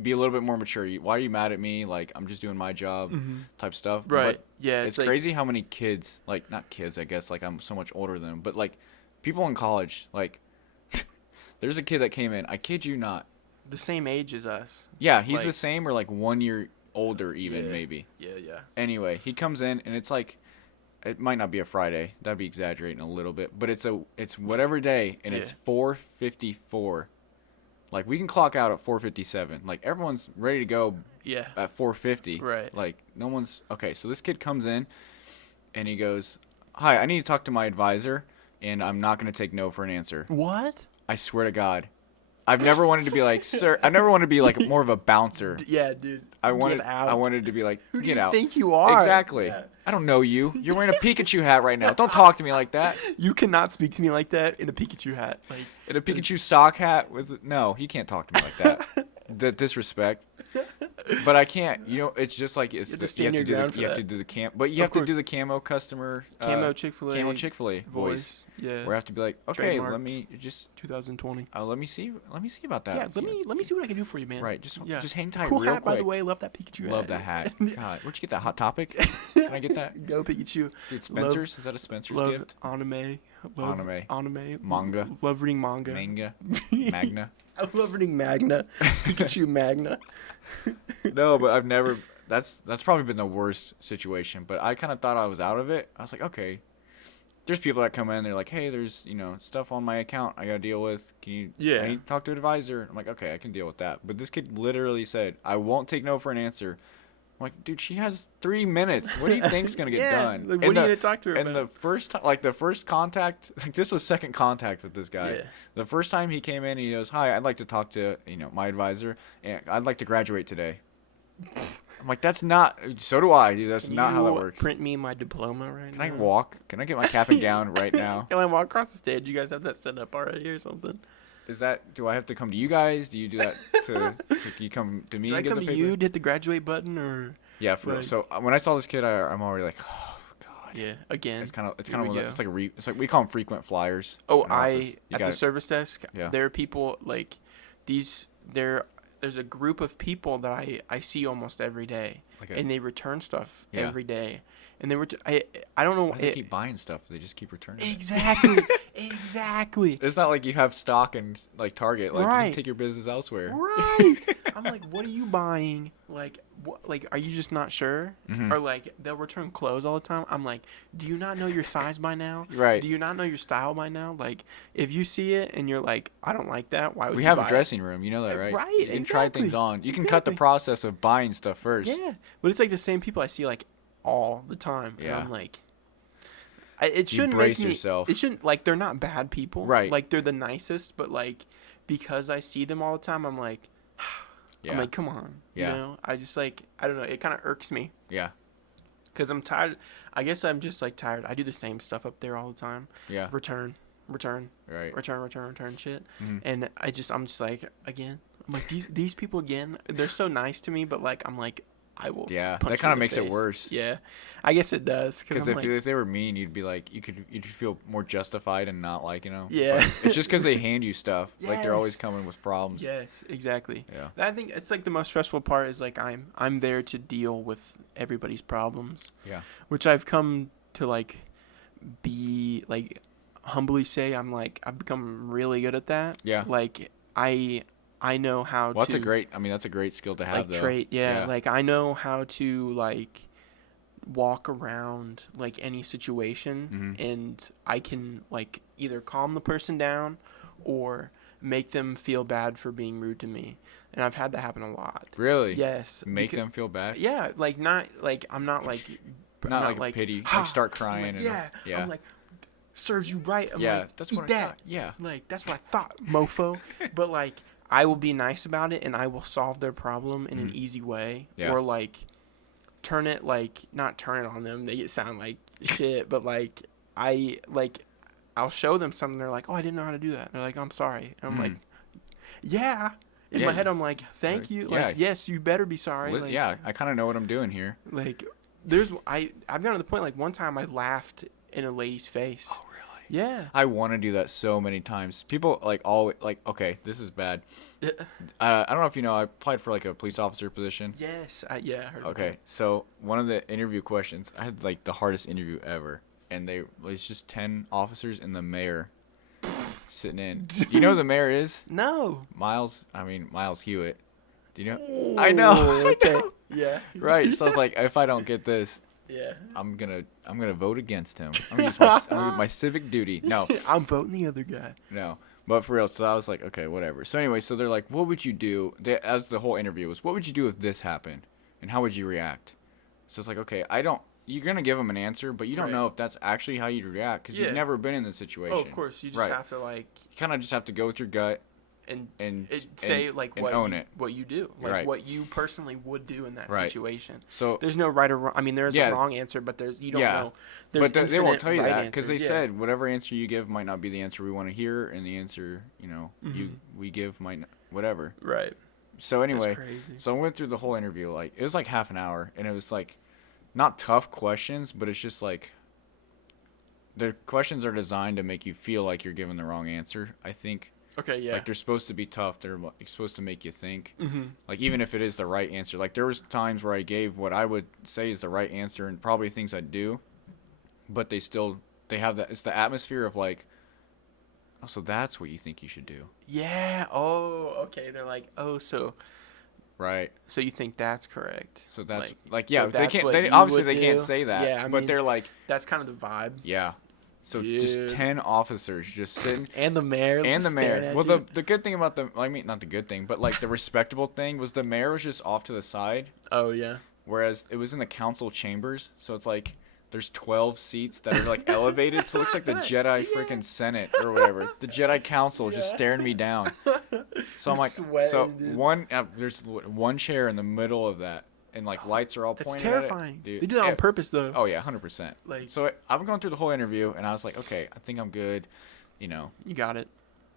be a little bit more mature. Why are you mad at me? Like I'm just doing my job, type stuff. Right. But Yeah. it's like, crazy how many kids, like not kids, I guess, like I'm so much older than them, but like people in college, like there's a kid that came in. I kid you not. the same age as us. Yeah, he's the Like- same or like 1 year older even Yeah. maybe. Yeah. Anyway, he comes in and it's like, it might not be a Friday. That'd be exaggerating a little bit, but it's whatever day, and it's Yeah. 4:54. Like we can clock out at 4:57. Like everyone's ready to go Yeah. at 4:50. Right. Like no one's okay. So this kid comes in, and he goes, "Hi, I need to talk to my advisor, and I'm not gonna take no for an answer." What? I swear to God, I've never wanted to be like, sir. I never wanted to be like more of a bouncer. Yeah, dude. I wanted Get out. I wanted to be like, Who do get you out. think you are? Exactly. Yeah. I don't know you. You're wearing a Pikachu hat right now. Don't talk to me like that. You cannot speak to me like that in a Pikachu hat. Like In a Pikachu sock hat with no, he can't talk to me like that. The disrespect. But I can't. You know, it's just like it's You have to stand your ground for you have that. to do the cam, but you Of have to course. do the camo customer camo Chick-fil-A. camo Chick-fil-A voice. Yeah. Where I have to be like, okay, Trademarked. let me just 2020. let me see about that. Yeah, let me see what I can do for you, man. Right, just Yeah. hang tight Cool real hat, quick. by the way. Love that Pikachu hat. Love that hat. God, where'd you get that Hot Topic? Can I get that? Go Pikachu. Dude, Spencer's? Is that a Spencer's Love gift? anime. Anime. Manga. Love reading manga. Manga. Magna. I love reading Magna. Pikachu Magna. No, but I've never. That's probably been the worst situation. But I kind of thought I was out of it. I was like, okay. There's people that come in. They're like, hey, there's stuff on my account I gotta deal with. Can you? Yeah. I need to talk to an advisor. I'm like, okay, I can deal with that. But this kid literally said, I won't take no for an answer. I'm like, dude, she has 3 minutes. What do you think's gonna get Yeah, done? like, what are you gonna talk to her And about? the first contact, like this was second contact with this guy. Yeah. The first time he came in, he goes, "Hi, I'd like to talk to my advisor, and I'd like to graduate today." I'm like, "That's not. So do I. Dude. That's Can not how that you works." Print me my diploma right Can now. I walk? Can I get my cap and gown right now? Can I walk across the stage? You guys have that set up already or something? Is that? Do I have to come to you guys? Do you do that to? You come to me? Did I and get come the to paper? you? Hit the graduate button or? Yeah, for real. like- So when I saw this kid, I'm already like, oh god. Yeah, again. It's kind of Here we one of go. it's like it's like we call them frequent flyers. Oh, in our office. You at the gotta- service desk, Yeah. there are people like these. There's a group of people that I see almost every day, like a, and they return stuff Yeah. every day, and I don't know. why do they keep buying stuff? They just keep returning it. Exactly, exactly. It's not like you have stock in like Target. Like you Right. can take your business elsewhere. Right. I'm like, what are you buying? Like, what? Like, are you just not sure? Mhm. Or like, they'll return clothes all the time. I'm like, do you not know your size by now? Right. Do you not know your style by now? Like, if you see it and you're like, I don't like that, why would We you have buy a it? dressing room, you know that, right? Right, You can try things exactly, on. You can cut the exactly. process of buying stuff first. Yeah, but it's like the same people I see like all the time. Yeah. And I'm like, It You shouldn't brace make me. yourself. It shouldn't like they're not bad people. Right. Like they're the nicest, but like because I see them all the time, I'm like, Yeah. I'm like, come on. Yeah. You know, I just like I don't know. It kind of irks me. Yeah. Because I'm tired. I guess I'm just like tired. I do the same stuff up there all the time. Yeah. Return Right. shit. Mhm. And I'm just like again. I'm like these people again. They're so nice to me, but like I'm like I will. Yeah. punch That you kind in of the makes it face. worse. Yeah, I guess it does. Because Because if they were mean, you'd be like, you'd feel more justified and not like, Yeah. But it's just because they hand you stuff. Like they're always Yes. coming with problems. Yes, exactly. Yeah. I think it's like the most stressful part is like I'm there to deal with everybody's problems. Yeah. Which I've come to like be like humbly say I've become really good at that. Yeah. Like I know how Well, to that's a great skill to have, like though. trait. Yeah. Yeah. Like I know how to like walk around like any situation Mhm. and I can like either calm the person down or make them feel bad for being rude to me. And I've had that happen a lot. Really? Yes. Make them feel bad? Yeah, like not like I'm not like Not like a pity. "Ha!" Like start I'm crying. like, and, yeah. yeah. I'm like serves you right. I'm yeah. like, That's eat what I that. thought. Yeah. Like that's what I thought, mofo. But like I will be nice about it and I will solve their problem in an easy way. Yeah. Or like not turn it on them. They sound like shit, but like I'll show them something. They're like, oh, I didn't know how to do that. They're like, I'm sorry. And I'm like, yeah. In Yeah, my head, I'm like, thank you. yeah. Like, yes, you better be sorry. Like, Yeah. I kind of know what I'm doing here. Like, I've gotten to the point like one time I laughed in a lady's face. Oh, really? Yeah. I want to do that so many times. People like always like, okay, this is bad. I don't know if you know, I applied for like a police officer position. Yes. I heard of Okay, so one of the interview questions, I had like the hardest interview ever, and it's just 10 officers and the mayor sitting in. You know who the mayor is? that. No. Miles Hewitt. Do you know? Ooh, I know. okay. Yeah. Right. So I was like, if I don't get this, Yeah. I'm gonna vote against him. I'm gonna use my civic duty. No, I'm voting the other guy. no. But for real, so I was like, okay, whatever. So anyway, so they're like, what would you do? As the whole interview was, what would you do if this happened, and how would you react? So it's like, okay, you're gonna give them an answer, but you don't Right. know if that's actually how you'd react because Yeah. you've never been in the situation. Oh, of course. You just Right. have to like You kind of just have to go with your gut and and say and, like and what own you, it. what you do, like Right. what you personally would do in that Right. situation. So There's no right or wrong. I mean, there's Yeah. a wrong answer, but you don't Yeah. know. There's but they won't infinite tell you right that because they answers, yeah. said whatever answer you give might not be the answer we want to hear, and the answer we give might not, whatever. Right. So anyway, That's crazy. so I went through the whole interview. Like it was like half an hour, and it was like not tough questions, but it's just like the questions are designed to make you feel like you're giving the wrong answer. I think Okay. Yeah. like they're supposed to be tough. They're supposed to make you think. Mm-hmm. Like even if it is the right answer, like there was times where I gave what I would say is the right answer and probably things I'd do, but they have that. It's the atmosphere of like, oh, so that's what you think you should do, Yeah. Oh. Okay. They're like, oh, so right? you think that's correct? So that's so like yeah, they that's can't. what They you obviously would they can't do? say that. Yeah, I but mean- they're like, That's kind of the vibe. yeah. So Dude. just 10 officers just sitting. And the mayor. And the staring mayor. at Well, you. the good thing about not the good thing, but like the respectable thing was the mayor was just off to the side, Oh yeah. whereas it was in the council chambers. So it's like there's 12 seats that are like elevated, so it looks like the Jedi freaking Senate or whatever. The Jedi Council just Yeah. staring me down. So I'm like, Sweating, dude. there's one chair in the middle of that, and like lights are all That's pointing terrifying. at it. Dude, They do that on yeah. purpose though. Oh yeah, 100%. Like So I'm going through the whole interview, and I was like, okay, I think I'm good. You know, you got it.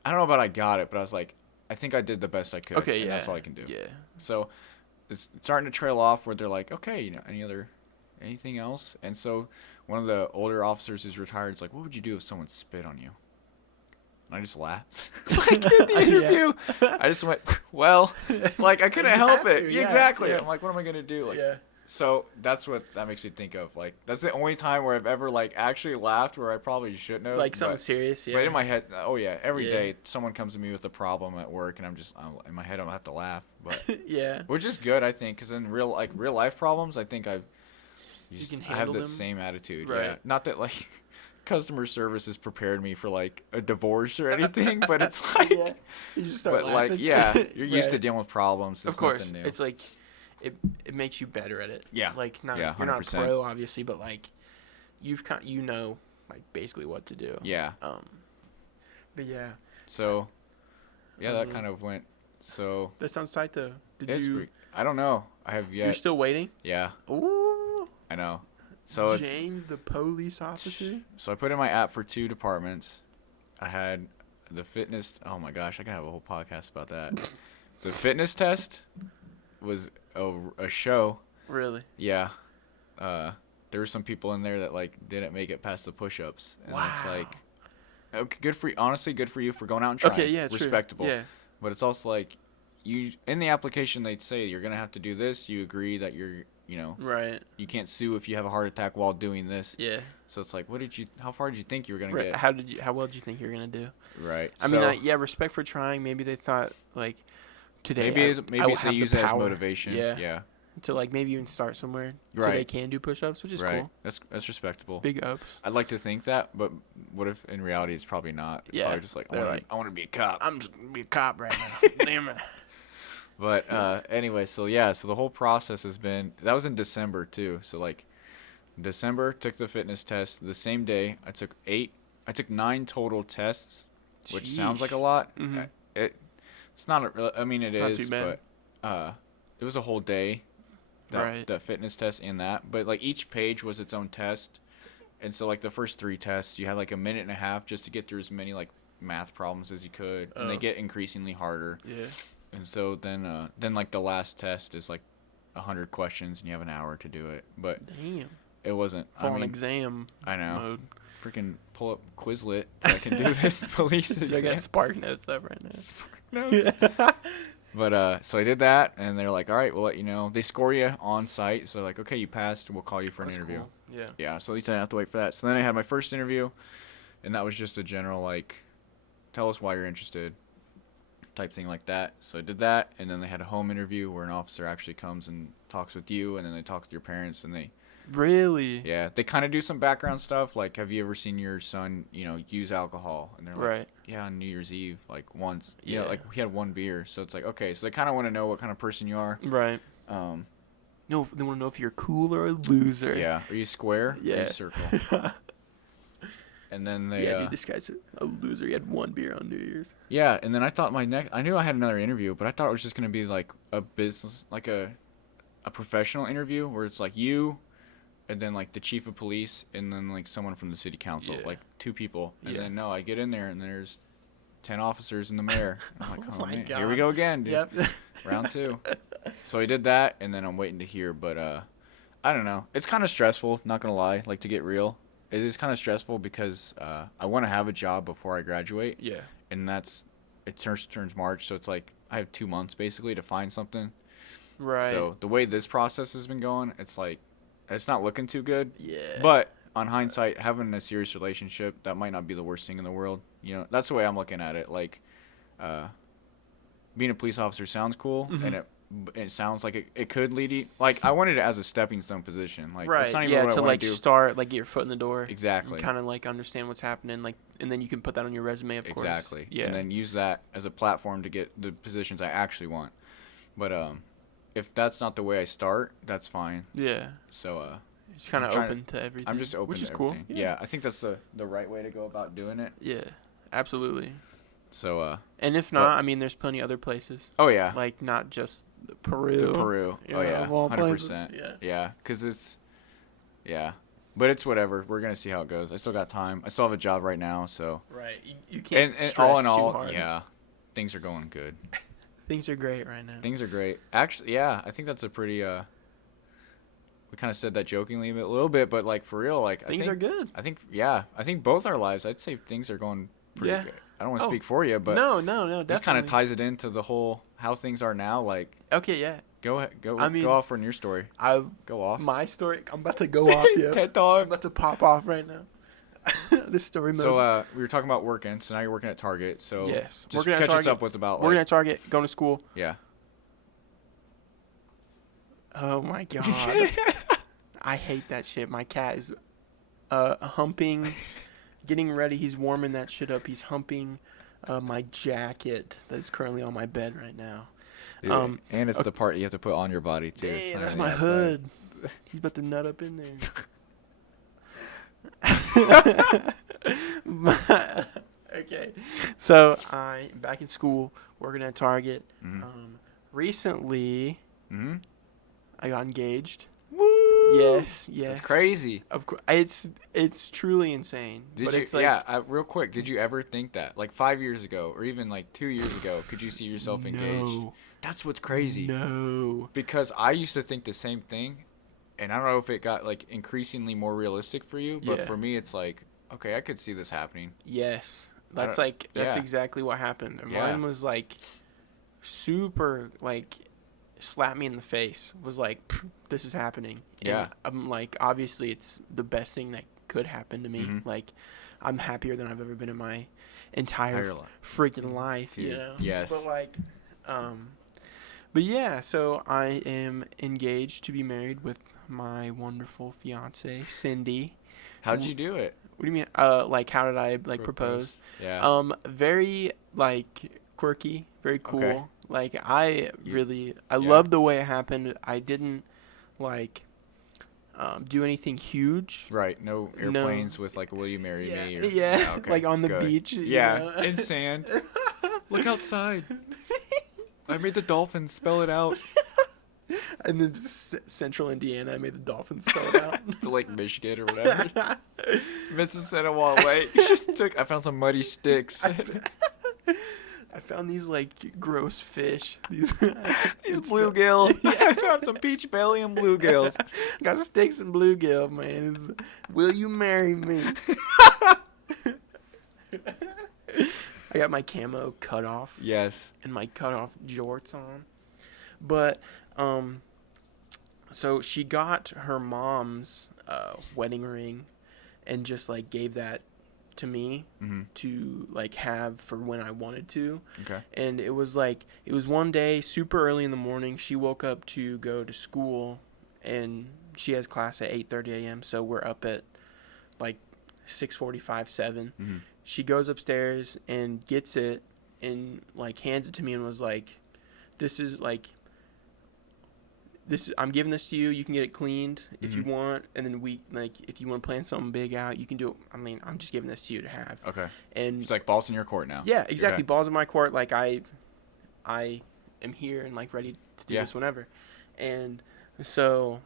I don't know about I got it, but I was like, I think I did the best I could. Okay. and Yeah. that's all I can do. Yeah. So it's starting to trail off where they're like, okay, anything else? And so one of the older officers who's retired is like, what would you do if someone spit on you? And I just laughed. Like in the Yeah. interview, I just went, well, like I couldn't You help have it. to, yeah, Exactly. yeah. I'm like, what am I gonna do? Like, Yeah. so that's what that makes me think of. Like, that's the only time where I've ever like actually laughed where I probably shouldn't have. Like something but, serious. Yeah. but in my head, oh yeah, every Yeah. day someone comes to me with a problem at work, and I'm in my head, I'll have to laugh. But Yeah. which is good, I think, because in real life problems, I think I can have handle that them? same attitude. Right. Yeah. Not that like customer service has prepared me for like a divorce or anything, but it's like, Yeah. You just start but laughing. like yeah, you're used to Right. dealing with problems. It's Of course, nothing new. it's like it makes you better at it. Yeah. Like Yeah, you're not a 100%. pro obviously, but like you've you know like basically what to do. Yeah. But yeah. So, yeah, that kind of went. So. That sounds tight though. I don't know. I have yet. You're still waiting? Yeah. Ooh. I know. So James, the police officer. So I put in my app for 2 departments. I had the fitness. Oh my gosh, I can have a whole podcast about that. The fitness test was a show. Really? Yeah. There were some people in there that like didn't make it past the push-ups, and it's like, okay, good for you. Honestly, good for you for going out and trying. Okay, yeah, respectable. True. Yeah. But it's also like, you in the application they'd say you're gonna have to do this. You agree that you're, right. You can't sue if you have a heart attack while doing this. Yeah. So it's like, how far did you think you were gonna get? How well did you think you were gonna do? Right. I mean, yeah, respect for trying. Maybe they thought like today. Maybe they use it as power. motivation. Yeah. To like maybe even start somewhere so Right. they can do push-ups, which is cool. That's respectable. Big ups. I'd like to think that, but what if in reality it's probably not? It's probably just like, I want to be a cop. I'm just gonna be a cop right now. Damn it. But anyway, so the whole process has been, that was in December too. So like December, took the fitness test the same day. I took 9 total tests, which sounds like a lot. Mm-hmm. It's not I mean it not is, too bad. but it was a whole day. That fitness test and that, but like each page was its own test, and so like the first 3 tests you had like a minute and a half just to get through as many like math problems as you could, and they get increasingly harder. Yeah. And so then like the last test is like 100 questions and you have an hour to do it, but damn, it wasn't full exam. I know. Mode. Freaking pull up Quizlet so I can do this police exam. I got Spark Notes up right now. Spark Notes. But so I did that, and they're like, all right, we'll let you know. They score you on site, so like, okay, you passed, we'll call you for an interview. Cool. Yeah. Yeah, so at least I didn't have to wait for that. So then I had my first interview, and that was just a general, like, tell us why you're interested type thing like that. So I did that, and then they had a home interview where an officer actually comes and talks with you, and then they talk with your parents, and they... Really? Yeah, they kind of do some background stuff, like, have you ever seen your son, use alcohol? And they're like, yeah, on New Year's Eve, like, once. Yeah. Like, he had 1 beer, so it's like, okay, so they kind of want to know what kind of person you are. Right. No, they want to know if you're cool or a loser. Yeah. Are you square? Yeah. Or are you circle? And then they... Yeah, dude, this guy's a loser. He had 1 beer on New Year's. Yeah, and then I thought I knew I had another interview, but I thought it was just going to be, like, a business, like a professional interview where it's, like, you... and then, like, the chief of police, and then, like, someone from the city council. Yeah. Like, 2 people. And then, no, I get in there, and there's 10 officers and the mayor. I'm like, oh, man, God. Here we go again, dude. Yep. Round 2. So I did that, and then I'm waiting to hear. But, I don't know. It's kind of stressful, not going to lie, like, to get real. It is kind of stressful because I want to have a job before I graduate. Yeah. And it turns March, so it's like I have 2 months, basically, to find something. Right. So the way this process has been going, it's like, it's not looking too good. Yeah. But on hindsight, having a serious relationship, that might not be the worst thing in the world. That's the way I'm looking at it. Like, being a police officer sounds cool, and it sounds like it could lead you. Like, I wanted it as a stepping stone position. Like, right. It's not even what to I like do. Start, like, get your foot in the door. Exactly. Kind of like understand what's happening, like, and then you can put that on your resume, of course. Exactly. Yeah. And then use that as a platform to get the positions I actually want. But if that's not the way I start, that's fine. Yeah. So it's kind of open to everything. I'm just open which to is everything. Cool. Yeah, I think that's the right way to go about doing it. Yeah, absolutely. So and if not, I mean, there's plenty other places. Oh yeah. Like not just Peru. Oh yeah, 100%. Yeah, because yeah, but it's whatever. We're gonna see how it goes. I still got time. I still have a job right now, so. Right. You can't. And stress all in all, too hard. yeah, things are going good. Things are great right now. Things are great. Actually, yeah, I think that's a pretty we kind of said that jokingly a little bit, but like for real, like things are good. I think both our lives, I'd say things are going pretty good. I don't want to speak for you, but no, definitely. This kind of ties it into the whole how things are now. Like, okay, yeah. Go ahead, go off on your story. Go off. My story. I'm about to go off. Yeah. TED Talk. I'm about to pop off right now. This story mode. So we were talking about working. So now you're working at Target. So yes, just catch us up with about working at Target, going to school. Yeah. Oh my God. I hate that shit. My cat is humping, getting ready. He's warming that shit up. He's humping my jacket that's currently on my bed right now. Yeah. And it's the part you have to put on your body too. Damn, that's my hood. He's about to nut up in there. Okay, so I back in school working at Target. Mm-hmm. Recently Mm-hmm. I got engaged. Woo! Yes. That's crazy. Of course, it's truly insane. Did but you? it's like, Yeah. Real quick, did you ever think that, like 5 years ago, or even like 2 years ago, could you see yourself engaged? No. That's what's crazy. No. Because I used to think the same thing, and I don't know if it got like increasingly more realistic for you, but Yeah. for me, it's like, okay, I could see this happening. Yes. I That's don't- that's yeah. exactly what happened. And Yeah. mine was like super like slapped me in the face. Was like, this is happening. And Yeah. I'm like, obviously it's the best thing that could happen to me. Mhm. Like, I'm happier than I've ever been in my entire life. freaking life, you Dude, know. yes. But like, but yeah. So I am engaged to be married with my wonderful fiance, Cindy. How'd you do it? What do you mean? Like, how did I like propose? Yeah. Very like quirky, very cool. Okay. Like I Yeah. love the way it happened. I didn't like do anything huge. Right. No No. airplanes with like, "Will you marry me?" Or, Yeah. okay, Like on the good. beach. you Yeah. know? In sand. Look outside. I made the dolphins spell it out. And then Central Indiana, I made the dolphins spell it out. To Lake Michigan or whatever. Mississippi Lake. I found some muddy sticks. I found these like gross fish. These bluegill. Yeah. I found some peach belly and bluegills. Got steaks and bluegill, man. Will you marry me? I got my camo cut off Yes. and my cut off jorts on. But so she got her mom's wedding ring and just like gave that to me Mm-hmm. to like have for when I wanted to. Okay. And it was one day super early in the morning. She woke up to go to school and she has class at 8:30 a.m. So we're up at like 6:45, 7. Mm-hmm. She goes upstairs and gets it and like hands it to me and was like, I'm giving this to you. You can get it cleaned if you want, and then if you want to plan something big out, you can do it. I mean, I'm just giving this to you to have. Okay. And It's like balls in your court now. yeah, exactly. Okay. Balls in my court. Like I am here and like ready to do Yeah. this whenever. And so,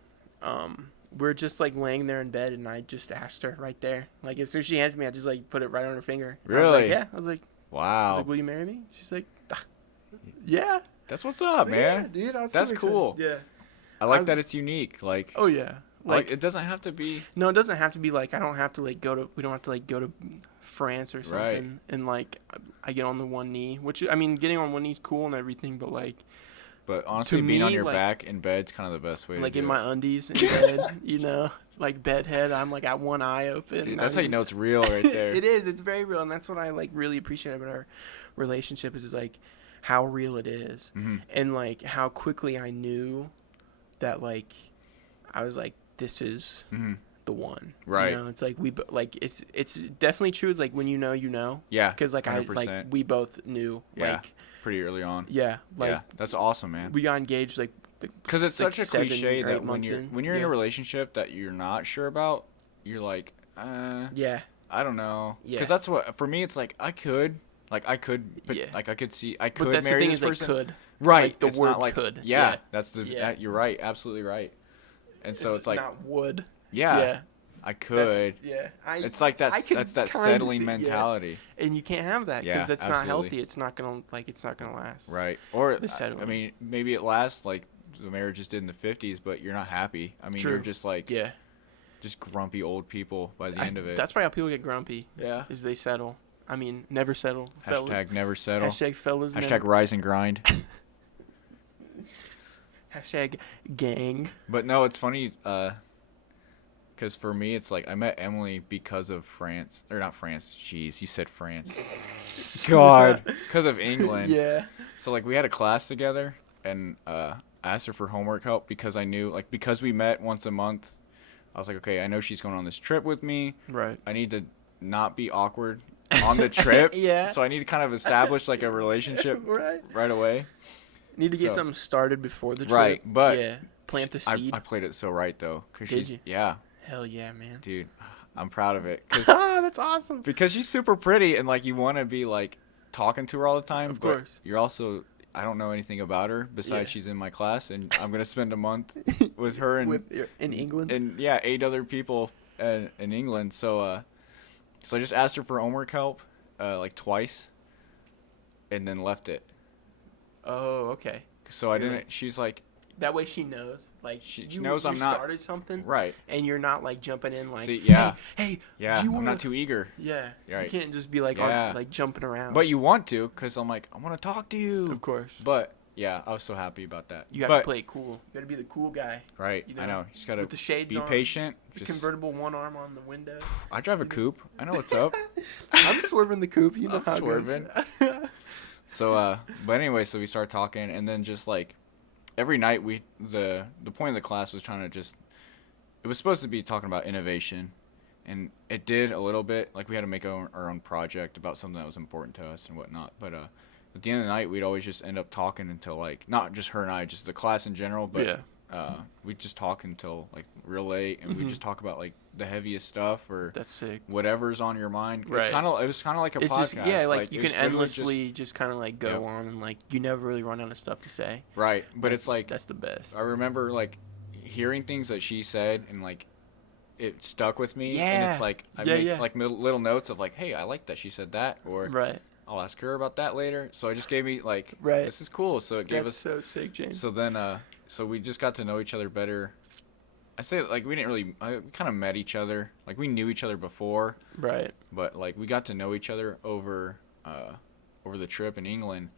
we're just like laying there in bed, and I just asked her right there. Like as soon as she handed me, I just like put it right on her finger. And I was Really? like, yeah. I was Wow. like, will you marry me? She's like, yeah. That's what's up, man. Yeah, dude. I was That's super excited. cool. Yeah. I like that it's unique. Like, Oh yeah. like it doesn't have to be. No, it doesn't have to be like I don't have to like we don't have to like go to France or something Right. and like I get on the one knee, which I mean getting on one knee is cool and everything, but like But honestly, being me, on your like- back in bed's kind of the best way like to do in it. my undies in bed, you know, like bed head, I'm like got one eye open. Dude, that's how you know it's real right there. It is. It's very real, and that's what I like really appreciate about our relationship is like how real it is, Mm-hmm. and like how quickly I knew that like I was like this is Mm-hmm. the one. Right. You know, it's like it's definitely true. Like when you know, Yeah. because like 100%. we both knew. Yeah. Like Pretty early on. yeah, like yeah. That's awesome, man. we got engaged like Because it's like such a 7 cliche or that 8 when months you're in. in a relationship that you're not sure about, you're like, yeah. I don't know. Yeah. Because that's what for me. It's like I could, but Yeah. like I could see, I But could that's the marry thing this is person. they could. Right. Like, the it's word not like, could. Yeah. Yeah. That's the. Yeah. You're right. Absolutely right. And so it's like, not would. yeah, Yeah. I could. Yeah. It's like I that's could that's that kinda settling see- yeah. mentality. And you can't have that because Yeah, that's absolutely. not healthy. It's not gonna last. Right. Or The I settling. mean, maybe it lasts like the marriages did in the 50s, but you're not happy. I mean, you're True. just like Yeah. just grumpy old people by the end of it. That's probably how people get grumpy. Yeah. Is they settle. I mean, never settle. Fellas. Hashtag never settle. Hashtag fellas. Hashtag never. rise and grind. Hashtag gang. But no, it's funny, because for me, it's like I met Emily because of France. Or not France. Jeez, you said France. God. Because of England. Yeah. So, like, we had a class together, and I asked her for homework help because I knew, like, because we met once a month, I was like, okay, I know she's going on this trip with me. Right. I need to not be awkward on the trip. Yeah. So I need to kind of establish, like, a relationship right away. Need to get So- something started before the trip. Right, but yeah, plant the I seed. played it so right, though. Cause Did she's, you? yeah, Hell yeah, man. dude. I'm proud of it. That's awesome. Because she's super pretty and like you want to be like talking to her all the time. Of but course. You're also, I don't know anything about her besides she's in my class and I'm gonna spend a month with her and in England. and yeah, 8 other people in England. So so I just asked her for homework help like twice, and then left it. Oh, okay. So I didn't. She's like. That way she knows, like she knows I'm not started something, right, and you're not like jumping in like, see, yeah, hey, yeah, do you I'm not too eager. Yeah, right. You can't just be like, like jumping around. But you want to, cause I'm like, I want to talk to you. Of course. But yeah, I was so happy about that. You have to play it cool. You got to be the cool guy. Right. You know? I know. You just gotta with the shades be on, patient. The convertible one arm on the window. I drive a coupe. I know what's up. I'm swerving the coupe. You know I'm how swerving. So but anyway, so we start talking, and then just like. Every night the point of the class was trying to just, it was supposed to be talking about innovation, and it did a little bit. Like we had to make our own project about something that was important to us and whatnot. But at the end of the night, we'd always just end up talking until like, not just her and I, just the class in general, but we'd just talk until like real late, and we'd just talk about like the heaviest stuff or that's sick. Whatever's on your mind. Right. It was kind of like a podcast. Just, like you can endlessly just kind of like go on, and like you never really run out of stuff to say. Right, but it's like that's the best. I remember like hearing things that she said, and like it stuck with me. Yeah. And it's like I make like little notes of like, hey, I like that she said that, or I'll ask her about that later. So it just gave me like, this is cool. So it gave us so sick, James. So then so we just got to know each other better. I say like we didn't really we kind of met each other, like we knew each other before, right? But like we got to know each other over the trip in England.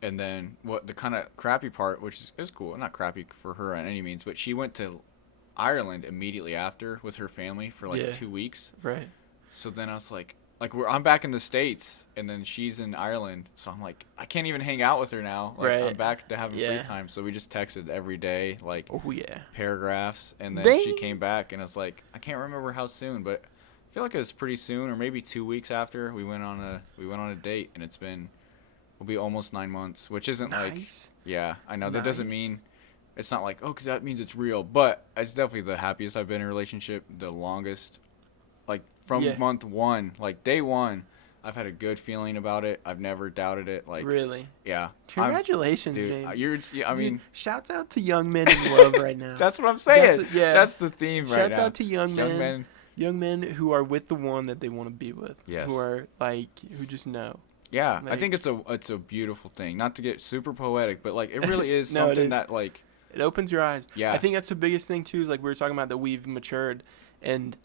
And then what the kind of crappy part, which is cool, not crappy for her on any means, but she went to Ireland immediately after with her family for like 2 weeks, right? So then I was like I'm back in the States, and then she's in Ireland, so I'm like, I can't even hang out with her now. Like, I'm back to having free time, so we just texted every day, like, paragraphs, and then she came back, and it's like, I can't remember how soon, but I feel like it was pretty soon, or maybe 2 weeks after we went on a date, and will be almost 9 months, which isn't like, I know that doesn't mean. It's not like, 'cause that means it's real, but it's definitely the happiest I've been in a relationship, the longest. Like, from month one, like, day one, I've had a good feeling about it. I've never doubted it. Like, really? Yeah. Congratulations, dude, James. I mean. Dude, shouts out to young men in love right now. That's what I'm saying. That's the theme right now. Shouts out to young men who are with the one that they want to be with. Yes. Who are, like, who just know. Yeah. Like, I think it's a beautiful thing. Not to get super poetic, but, like, it really is something that, like. It opens your eyes. Yeah. I think that's the biggest thing, too, is, like, we were talking about that we've matured. And,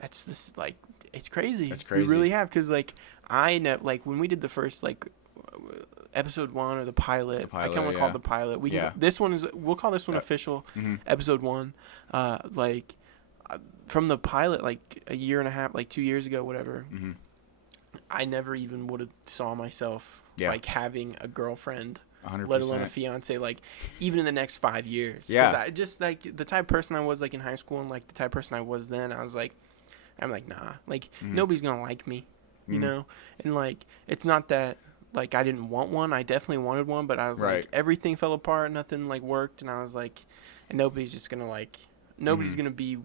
that's this, like, it's crazy. It's crazy. We really have, because, like, when we did the first, like, episode 1 or the pilot, I kind of want to call it the pilot. We'll call this one official, episode 1. From the pilot, like, a year and a half, like, 2 years ago, whatever, I never even would have saw myself, like, having a girlfriend. 100%. Let alone a fiance, like, even in the next 5 years. Yeah. 'Cause I just, like, the type of person I was, like, in high school and, like, the type of person I was then, I'm like, nah. Like, nobody's going to like me, you know? And, like, it's not that, like, I didn't want one. I definitely wanted one, but I was, like, everything fell apart. Nothing, like, worked. And I was, like, and nobody's just going to, like, nobody's going to be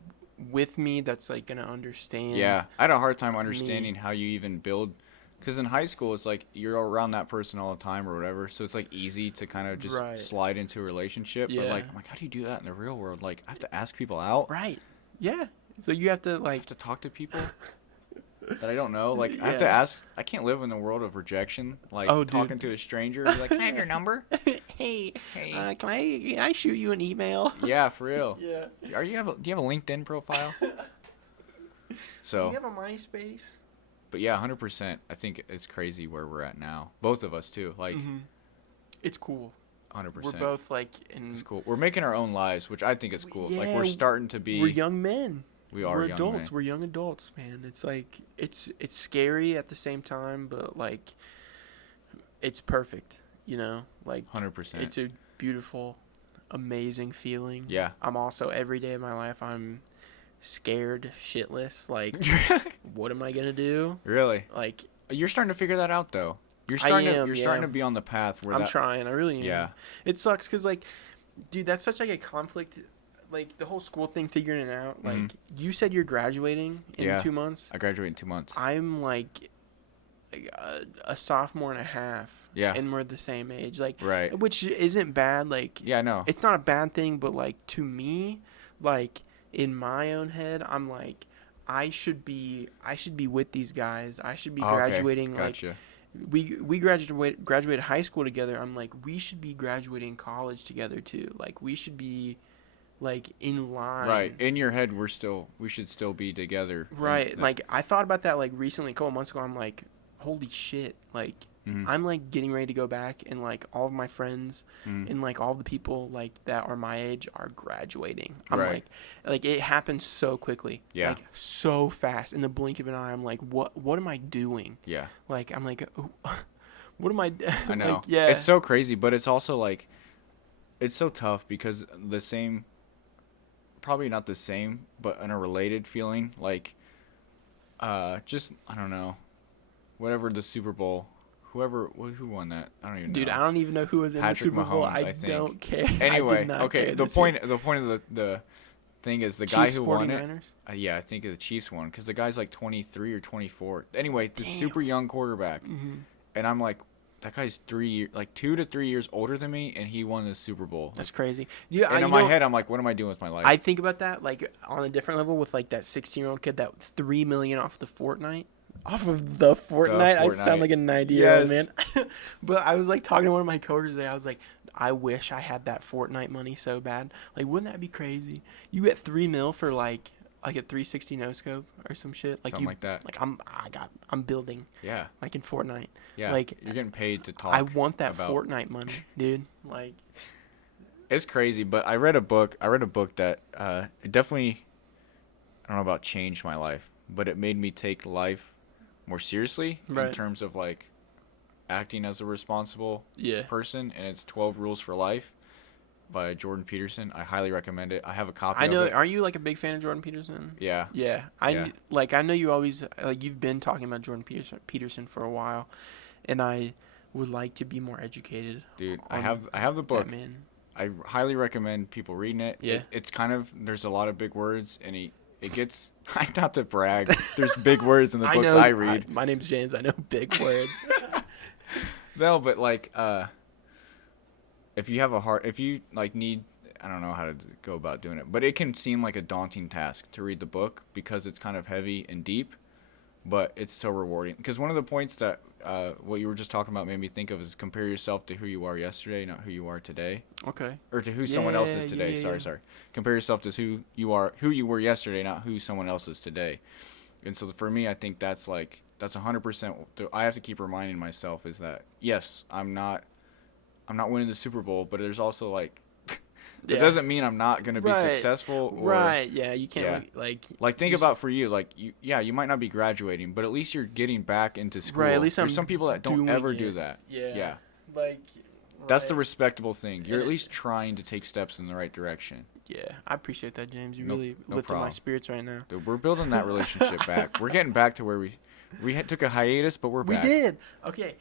with me that's, like, going to understand. Yeah. I had a hard time understanding how you even build. Because in high school, it's like you're around that person all the time or whatever, so it's like easy to kind of just slide into a relationship. Yeah. But like, I'm like, how do you do that in the real world? Like, I have to ask people out. Right. Yeah. So you have to like talk to people that I don't know. Like, I have to ask. I can't live in the world of rejection. Like, talking to a stranger. Like, can I have your number? Hey. Can I shoot you an email? Yeah, for real. Yeah. Do you have a LinkedIn profile? So. Do you have a MySpace? But yeah, 100%. I think it's crazy where we're at now. Both of us too. Like, it's cool. 100%. We're both like it's cool. We're making our own lives, which I think is cool. Yeah, like, we're starting to be. We're young men. We're young adults. Men. We're young adults, man. It's like it's scary at the same time, but like it's perfect. You know, like 100%. It's a beautiful, amazing feeling. Yeah. I'm also every day of my life I'm scared shitless, like what am I gonna do? Really? Like, you're starting to figure that out though. You're starting to be on the path where I'm trying. I really am. Yeah. It sucks because, like, dude, that's such like a conflict. like the whole school thing, figuring it out. Like Mhm. you said, you're graduating in Yeah. 2 months. I graduate in 2 months. I'm like a sophomore and a half. Yeah. And we're the same age. Like, Right. which isn't bad. Like, Yeah, I know. it's not a bad thing, but like to me, like in my own head, I'm like, I should be with these guys. I should be graduating. Okay. Gotcha. Like we graduated high school together. I'm like, we should be graduating college together too. Like we should be like in line. Right. In your head, we should still be together. Right. Like I thought about that like recently, a couple months ago. I'm like, holy shit. Like Mhm. I'm like getting ready to go back, and like all of my friends Mhm. and like all the people like that are my age are graduating. I'm Right. like it happens so quickly. Yeah. Like so fast in the blink of an eye. I'm like, what am I doing? Yeah. Like I'm like, what am I? I know. Like, yeah. It's so crazy, but it's also like, it's so tough because the same, probably not the same, but in a related feeling, like, just, I don't know, whatever the Super Bowl, who won that? I don't even know. Dude, I don't even know who was in Patrick the Super Bowl. Mahomes, I I think. don't care. Anyway, I did not okay, care the this year. point of the thing is the guy Chiefs, who won it. 49ers? Yeah, I think the Chiefs won because the guy's like 23 or 24. Anyway, the Damn. super young quarterback, Mhm. and I'm like, that guy's 2 to 3 years older than me, and he won the Super Bowl. That's crazy. Yeah, And in my head, I'm like, what am I doing with my life? I think about that like on a different level with like that 16-year-old kid that $3 million off the Fortnite. Off of the Fortnite. I sound like a 90-year-old man. But I was like talking to one of my coworkers today. I was like, I wish I had that Fortnite money so bad. Like, wouldn't that be crazy? You get $3 million for like a 360 no scope or some shit. Like Something like that. Like I'm building. Yeah. Like in Fortnite. Yeah. Like you're getting paid to talk. I want that about... Fortnite money, dude. Like it's crazy, but I read a book that it definitely, I don't know about changed my life, but it made me take life more seriously in terms of like acting as a responsible person, and it's 12 Rules for Life by Jordan Peterson. I highly recommend it. I have a copy of it. Are you like a big fan of Jordan Peterson? Yeah. Yeah. I know you always like you've been talking about Jordan Peterson for a while, and I would like to be more educated. Dude, I have the book. Man. I highly recommend people reading it. Yeah. It's kind of, there's a lot of big words, and it gets, not to brag, there's big words in the books I read. My name's James. I know big words. No, but like, if you like need, I don't know how to go about doing it, but it can seem like a daunting task to read the book because it's kind of heavy and deep, but it's so rewarding. Because one of the points that what you were just talking about made me think of is compare yourself to who you are yesterday, not who you are today. Okay. Or to who someone else is today. Sorry. Compare yourself to who you were yesterday, not who someone else is today. And so for me, I think that's 100%. I have to keep reminding myself is that yes, I'm not winning the Super Bowl, but there's also like it doesn't mean I'm not going to be successful. Or, right. Yeah. You can't think about for you, like you might not be graduating, but at least you're getting back into school. Right. At least there's some people that don't ever do that. Yeah. Like. That's the respectable thing. You're at least trying to take steps in the right direction. Yeah, I appreciate that, James. You really lifted my spirits right now. Dude, we're building that relationship back. We're getting back to where we took a hiatus, but we're back. We did. Okay,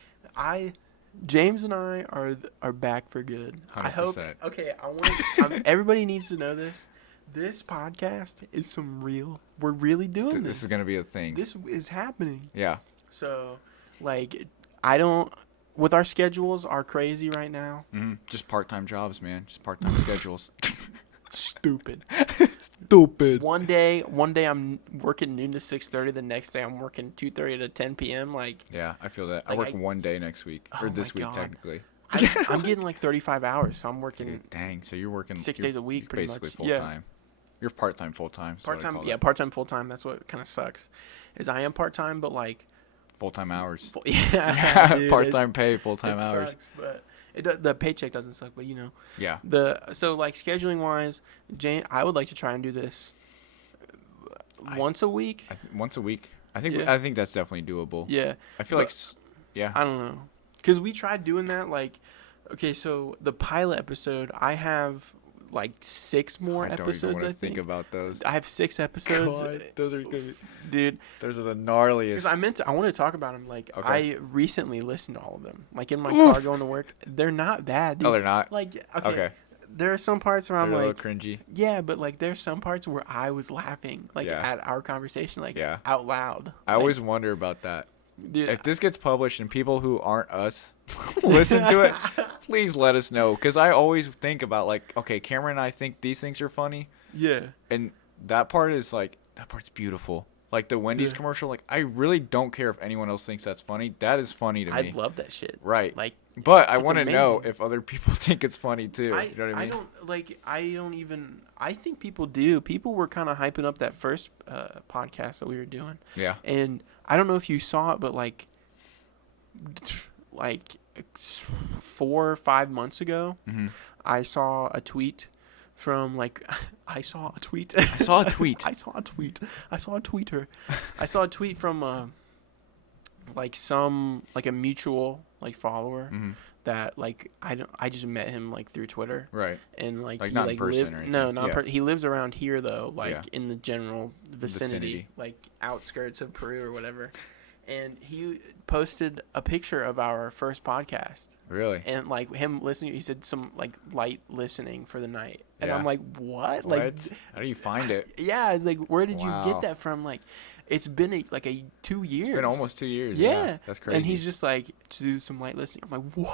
James and I are back for good. 100%. I hope. Okay, everybody needs to know this. This podcast is we're really doing this. This is gonna be a thing. This is happening. Yeah. So, like, with our schedules are crazy right now. Mm-hmm. Just part-time jobs, man. Just part-time schedules. Stupid. One day I'm working noon to 6:30. The next day I'm working 2:30 to 10 p.m. Like. Yeah, I feel that. I work one day next week or this week technically. I'm getting like 35 hours, so I'm working. Dude, dang, so you're working 6 days a week, pretty basically much. full time. You're part-time, full-time. Part-time, part-time, full-time. That's what kind of sucks. Is I am part-time, but like. Full-time hours. Dude, part-time pay, full-time hours. Sucks, but the paycheck doesn't suck, but you know. Yeah. So like scheduling wise, I would like to try and do this once a week. Once a week. I think that's definitely doable. Yeah. I feel like I don't know. Cuz we tried doing that like okay, so the pilot episode, I have like 6 more episodes. I don't even think about those. I have 6 episodes. God, those are good. Dude, those are the gnarliest. Because I want to talk about them. Like I recently listened to all of them. Like in my car going to work. They're not bad, dude. Oh, they're not. Like okay. there are some parts where I'm They're a like, little cringy. yeah, but like there's some parts where I was laughing like Yeah. at our conversation like Yeah. out loud. I Like, always wonder about that. dude, If this gets published and people who aren't us listen to it, please let us know. Because I always think about, like, okay, Cameron and I think these things are funny. yeah. And that part's beautiful. Like the Wendy's Yeah. commercial, like, I really don't care if anyone else thinks that's funny. That is funny to I me. love that shit. Right. Like, But I it's want to know amazing. if other people think it's funny too. You know what I mean? I think people do. People were kind of hyping up that first podcast that we were doing. Yeah. And I don't know if you saw it, but like 4 or 5 months ago, Mm-hmm. I saw a tweet from like I saw a tweet. I saw a tweet. I saw a tweet. I saw a tweeter. I saw a tweet from like a mutual like follower Mm-hmm. that like I just met him like through Twitter. Right. And like Like, he not in like person lived or anything. no not Yeah. he lives around here though, like Yeah. in the general vicinity, Vicinity. like outskirts of Peru or whatever. And he posted a picture of our first podcast Really? and like him listening. He said some like light listening for the night, and Yeah. I'm like, what? Like, What? How do you find it? yeah, it's like where did you Wow. get that from? Like, it's been 2 years. It's been almost 2 years. Yeah. That's crazy. And he's just like to do some light listening. I'm like, what?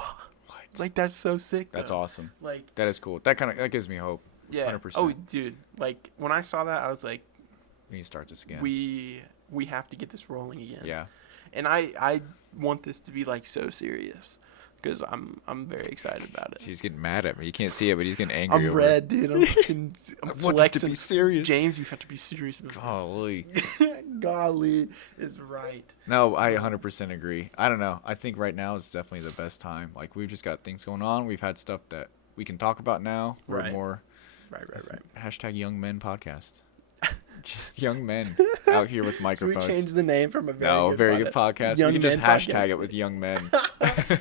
What? Like that's so sick. That's though. awesome. Like, That is cool. That gives me hope. yeah. 100%. Oh, dude. Like when I saw that, I was like, We need to start this again. we have to get this rolling again. Yeah. And I want this to be like so serious because I'm very excited about it. He's getting mad at me. You can't see it, but he's getting angry. I'm over red, dude. I'm fucking I'm I want this to flexing. be serious. James, you have to be serious about Golly. this. Golly is right. No, I 100% agree. I don't know. I think right now is definitely the best time. Like, we've just got things going on. We've had stuff that we can talk about now. We're Right. more Right. hashtag young men podcast. Just young men out here with So we microphones. changed the name from a Very good podcast. Young We can just Men hashtag Podcast. it with young men.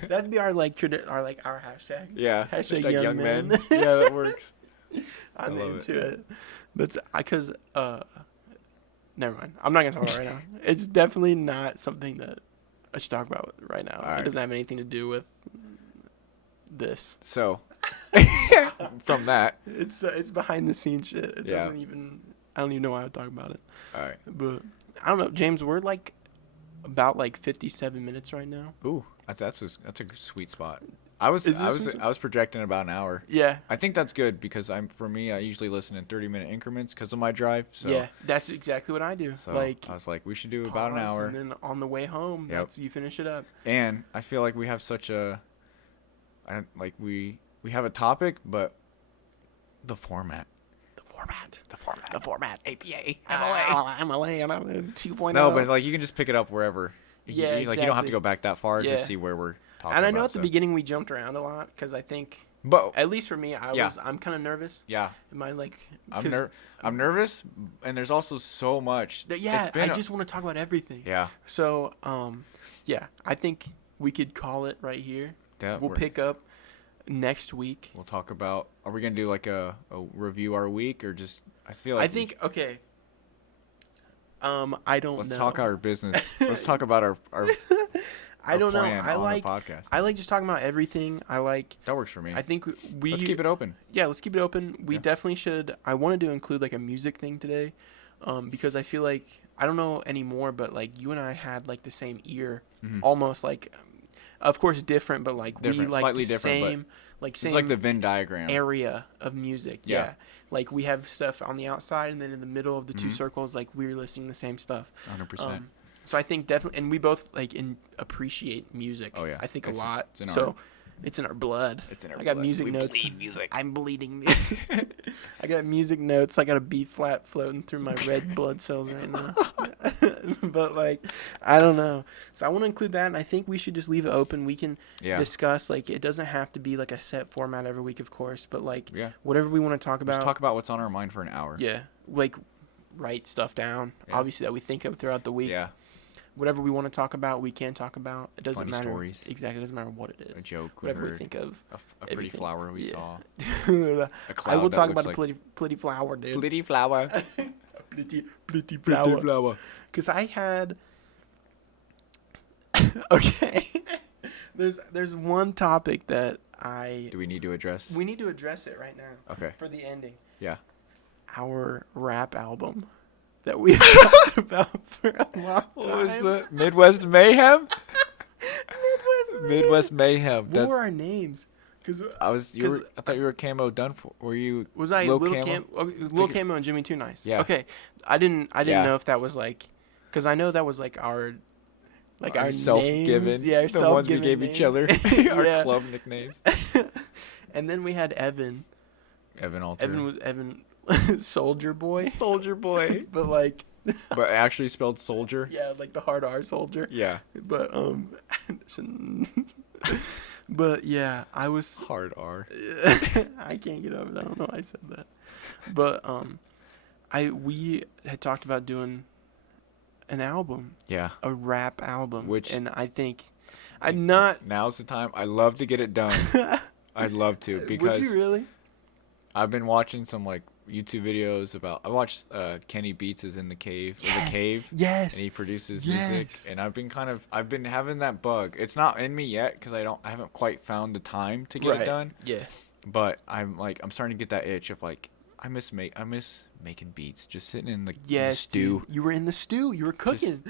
That'd be our our hashtag. Yeah. Hashtag young men. Yeah, that works. I'm love into it. That's because never mind. I'm not gonna talk about it right now. It's definitely not something that I should talk about right now. All right. It doesn't have anything to do with this. So, from that, It's behind the scenes shit. It Yeah. doesn't even. I don't even know why I would talk about it. all right. But I don't know, James. We're like about like 57 minutes right now. Ooh, that's a sweet spot. I was Is it a sweet spot? I was projecting about an hour. Yeah. I think that's good because I usually listen in 30-minute increments because of my drive. So Yeah. That's exactly what I do. So like I was like, we should do about an pause, hour. and then on the way home, Yep. you finish it up. And I feel like we have we have a topic, but the format. The format. APA. MLA. And I'm in 2.0. No, but like you can just pick it up wherever. Yeah, Like you don't have exactly. to go back that far Yeah. to see where we're talking. And I know about, at the so. beginning we jumped around a lot because I think, But at least for me, Yeah. I'm kind of nervous. yeah, Am I like? I'm nervous, and there's also so much. Yeah, It's been I just want to talk about everything. yeah. So, yeah, I think we could call it right here. That We'll works. pick up next week. We'll talk about. Are we gonna do like a review our week or just? I feel like I think okay. I don't let's know. talk our business. Let's talk about our I don't know. plan I on like the podcast. I like just talking about everything. I like. That works for me. I think we. Let's keep it open. Yeah, let's keep it open. We Yeah. definitely should. I wanted to include like a music thing today, because I feel like I don't know anymore, but like you and I had like the same ear, Mhm. almost like, of course different, but like we Different, like slightly the different, but same, like It's same like the Venn diagram. area of music. Yeah. Yeah. Like we have stuff on the outside, and then in the middle of the two Mhm. circles, like we're listening to the same stuff. 100%. So I think definitely, and we both like appreciate music. Oh, yeah. I think It's- a lot. it's in our- so it's in our blood. It's in our I got blood. music We notes. bleed music. I'm bleeding. I got music notes. I got a B flat floating through my red blood cells right now. But like, I don't know. So I want to include that, and I think we should just leave it open. We can Yeah. discuss. Like, it doesn't have to be like a set format every week, of course. But like, Yeah. whatever we want to talk about. Just talk about what's on our mind for an hour. Yeah, like write stuff down. Yeah. Obviously, that we think of throughout the week. Yeah. Whatever we want to talk about, we can talk about. It doesn't Funny matter. stories. Exactly, it doesn't matter what it A is. joke we Whatever we heard. think of. A pretty everything. flower we Yeah. saw. Dude, A cloud I will that talk looks about like a pretty flower, dude. pretty flower. Pretty flower. Because I had. Okay. There's one topic that Do we need to address? We need to address it right now. Okay. For the ending. Yeah. Our rap album that we talked about for a long time. What was the Midwest Mayhem? Midwest Mayhem. What were our names? Cause I thought you were Camo done for. Were you? Was I Lil Lil Camo? It was Lil Camo and Jimmy Too Nice. Yeah. Okay. I didn't Yeah. know if that was like, cause I know that was like our self-given. names. Yeah, our the ones we self-given gave names. each other. Our Yeah. club nicknames. And then we had Evan. Evan Alter. Evan was Evan Soldier Boy. Soldier Boy. But like, But actually spelled soldier. yeah, like the hard R soldier. Yeah. But but yeah, I was Hard R. I can't get over that. I don't know why I said that. But we had talked about doing an album, Yeah. a rap album, Which- and I think I'm not. Now's the time. I love to get it done. I'd love to because Would you really? I've been watching some like YouTube videos about. I watched Kenny Beats is in the cave. Yes. The cave. Yes. And he produces Yes. music, and I've been having that bug. It's not in me yet because I haven't quite found the time to get it done. Yeah. But I'm starting to get that itch of like I miss making beats, just sitting in the stew. Dude, you were in the stew. You were cooking.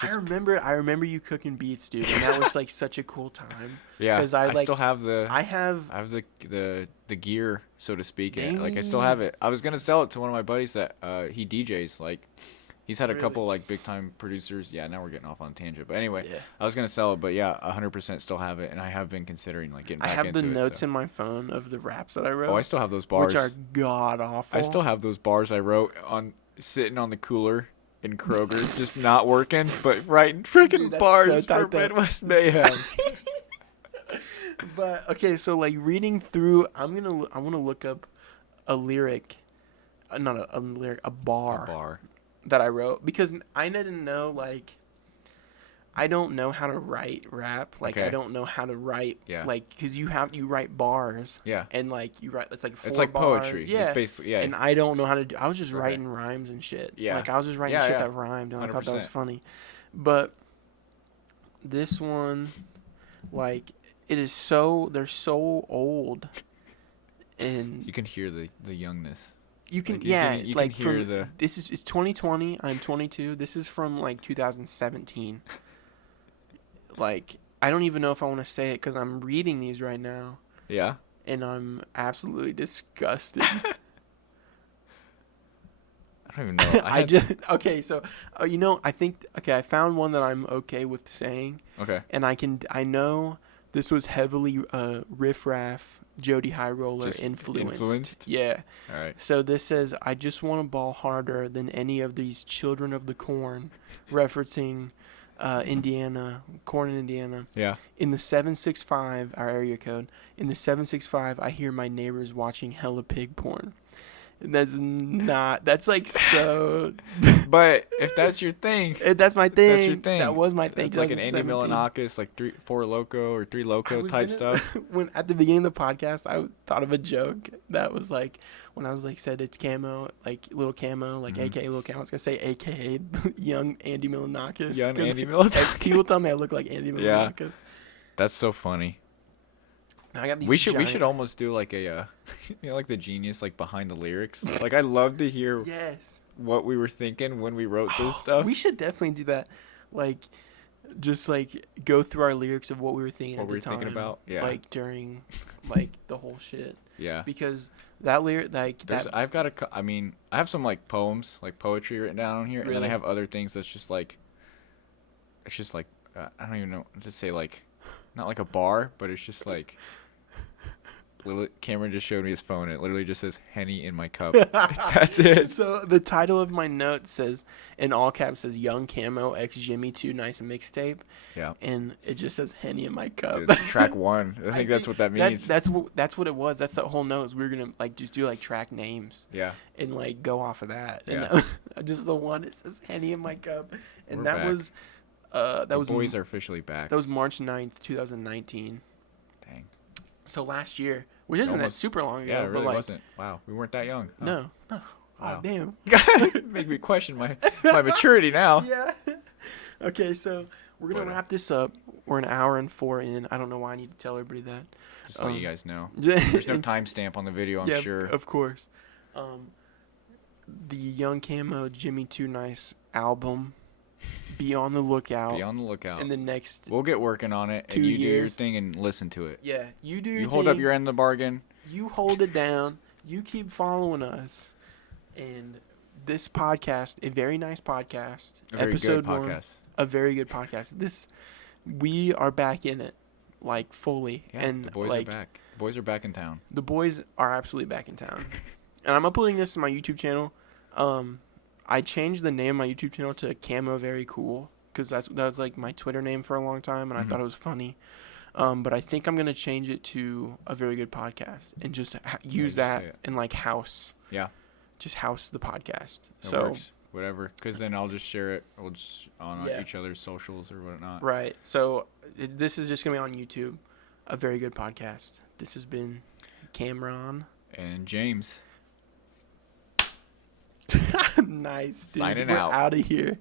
I remember you cooking beats, dude, and that was like such a cool time. Yeah, 'Cause I still have the. I have the gear, so to speak. Dang. Like I still have it. I was gonna sell it to one of my buddies that he DJs. Like he's had a Really? couple like big time producers. Yeah, now we're getting off on a tangent. But anyway, Yeah. I was gonna sell it, but yeah, 100% still have it, and I have been considering like getting I back have into the it. notes so. in my phone of the raps that I wrote. Oh, I still have those bars. Which are god awful. I still have those bars I wrote on sitting on the cooler in Kroger, just not working, but writing freaking Dude, that's bars so for tight, though. Midwest Mayhem. But okay, so like reading through, I want to look up a lyric, not a lyric, a bar that I wrote because I didn't know like. I don't know how to write rap. Like Okay. I don't know how to write. Yeah. Like because you write bars. Yeah. And like you write, it's like 4 It's like bars. poetry. Yeah. It's basically, yeah. And I don't know how to do. I was just Okay. writing rhymes and shit. Yeah. Like I was just writing Yeah, shit yeah. that rhymed, and I thought that was 100%. funny. But this one, like, it is so they're so old, and You can hear the youngness. you can like, you yeah can- you like can hear from, the- this is it's 2020. I'm 22. This is from like 2017. Like I don't even know if I want to say it because I'm reading these right now, Yeah. and I'm absolutely disgusted. I don't even know. I just okay. So, I think I found one that I'm okay with saying, Okay. and I know this was heavily Riff Raff, Jody High Roller Just influenced. Yeah. All right. So this says, "I just want to ball harder than any of these children of the corn," referencing Indiana, corn in Indiana. Yeah. In the 765, our area code, in the 765, I hear my neighbors watching hella pig porn. That's like so. But if that's your thing, That's my thing. that's your thing. That was my thing. It's like an Andy 2017. Milonakis, like 4 Loco or 3 Loco type stuff. When at the beginning of the podcast, I thought of a joke that was like when I was like said it's Camo, like Lil Camo, like Mhm. AKA Lil Camo. I was gonna say AKA young Andy Milonakis. Young 'cause Andy Milonakis. People tell me I look like Andy Yeah. Milonakis. That's so funny. I got these We should giant- almost do like a like the genius like behind the lyrics. Like I'd love to hear Yes. what we were thinking when we wrote this stuff. We should definitely do that. Like, just like go through our lyrics of what we were thinking What at we the were thinking time, about, yeah. like during like the whole shit. Yeah. Because that lyric, like There's, that. I've got I have some like poems, like poetry written down on here, and then I Really? have other things that's just like, it's just like, I don't even know what to say, like, not like a bar, but it's just like, Cameron just showed me his phone, and it literally just says Henny in my cup. That's it. So the title of my note says, in all caps, says "Young Camo X Jimmy Too Nice mixtape," Yeah. and it just says Henny in my cup. Dude, track 1. I think that's what that means. That's what it was. That's the whole note. Is we were gonna like just do like track names Yeah. and like go off of that. And Yeah. that was just the one. It says Henny in my cup, and We're that back. was that The was boys are officially back. that was March 9th, 2019. Dang. So last year, which isn't that Almost- super long ago, Yeah, it but really like wasn't. Wow, we weren't that young. Huh? no. Oh, Wow. damn. Make me question my maturity now. Yeah. Okay, so we're gonna But, wrap this up. We're an hour and 4 in. I don't know why I need to tell everybody that. Just to let you guys know. There's no timestamp on the video, I'm sure. Of course. The Young Camo Jimmy Too Nice album. Be on the lookout. Be on the lookout. In the next We'll get working on it, 2 and you years. do your thing and listen to it. Yeah, you do your You thing. hold up your end of the bargain. You hold it down. You keep following us. And this podcast, a very nice podcast. A very episode good podcast. A very good podcast. We are back in it, like, fully. Yeah, and the boys are back. The boys are back in town. The boys are absolutely back in town. And I'm uploading this to my YouTube channel. I changed the name of my YouTube channel to Camo Very Cool, because that was like my Twitter name for a long time, and I thought it was funny. But I think I'm gonna change it to A Very Good Podcast and just use that and like house. Yeah. Just house the podcast. That so works. Whatever, because then I'll just share it. We'll just on each other's socials or whatnot. Right. So this is just gonna be on YouTube. A Very Good Podcast. This has been Cameron and James. Nice, dude. Signing We're out. Out of here.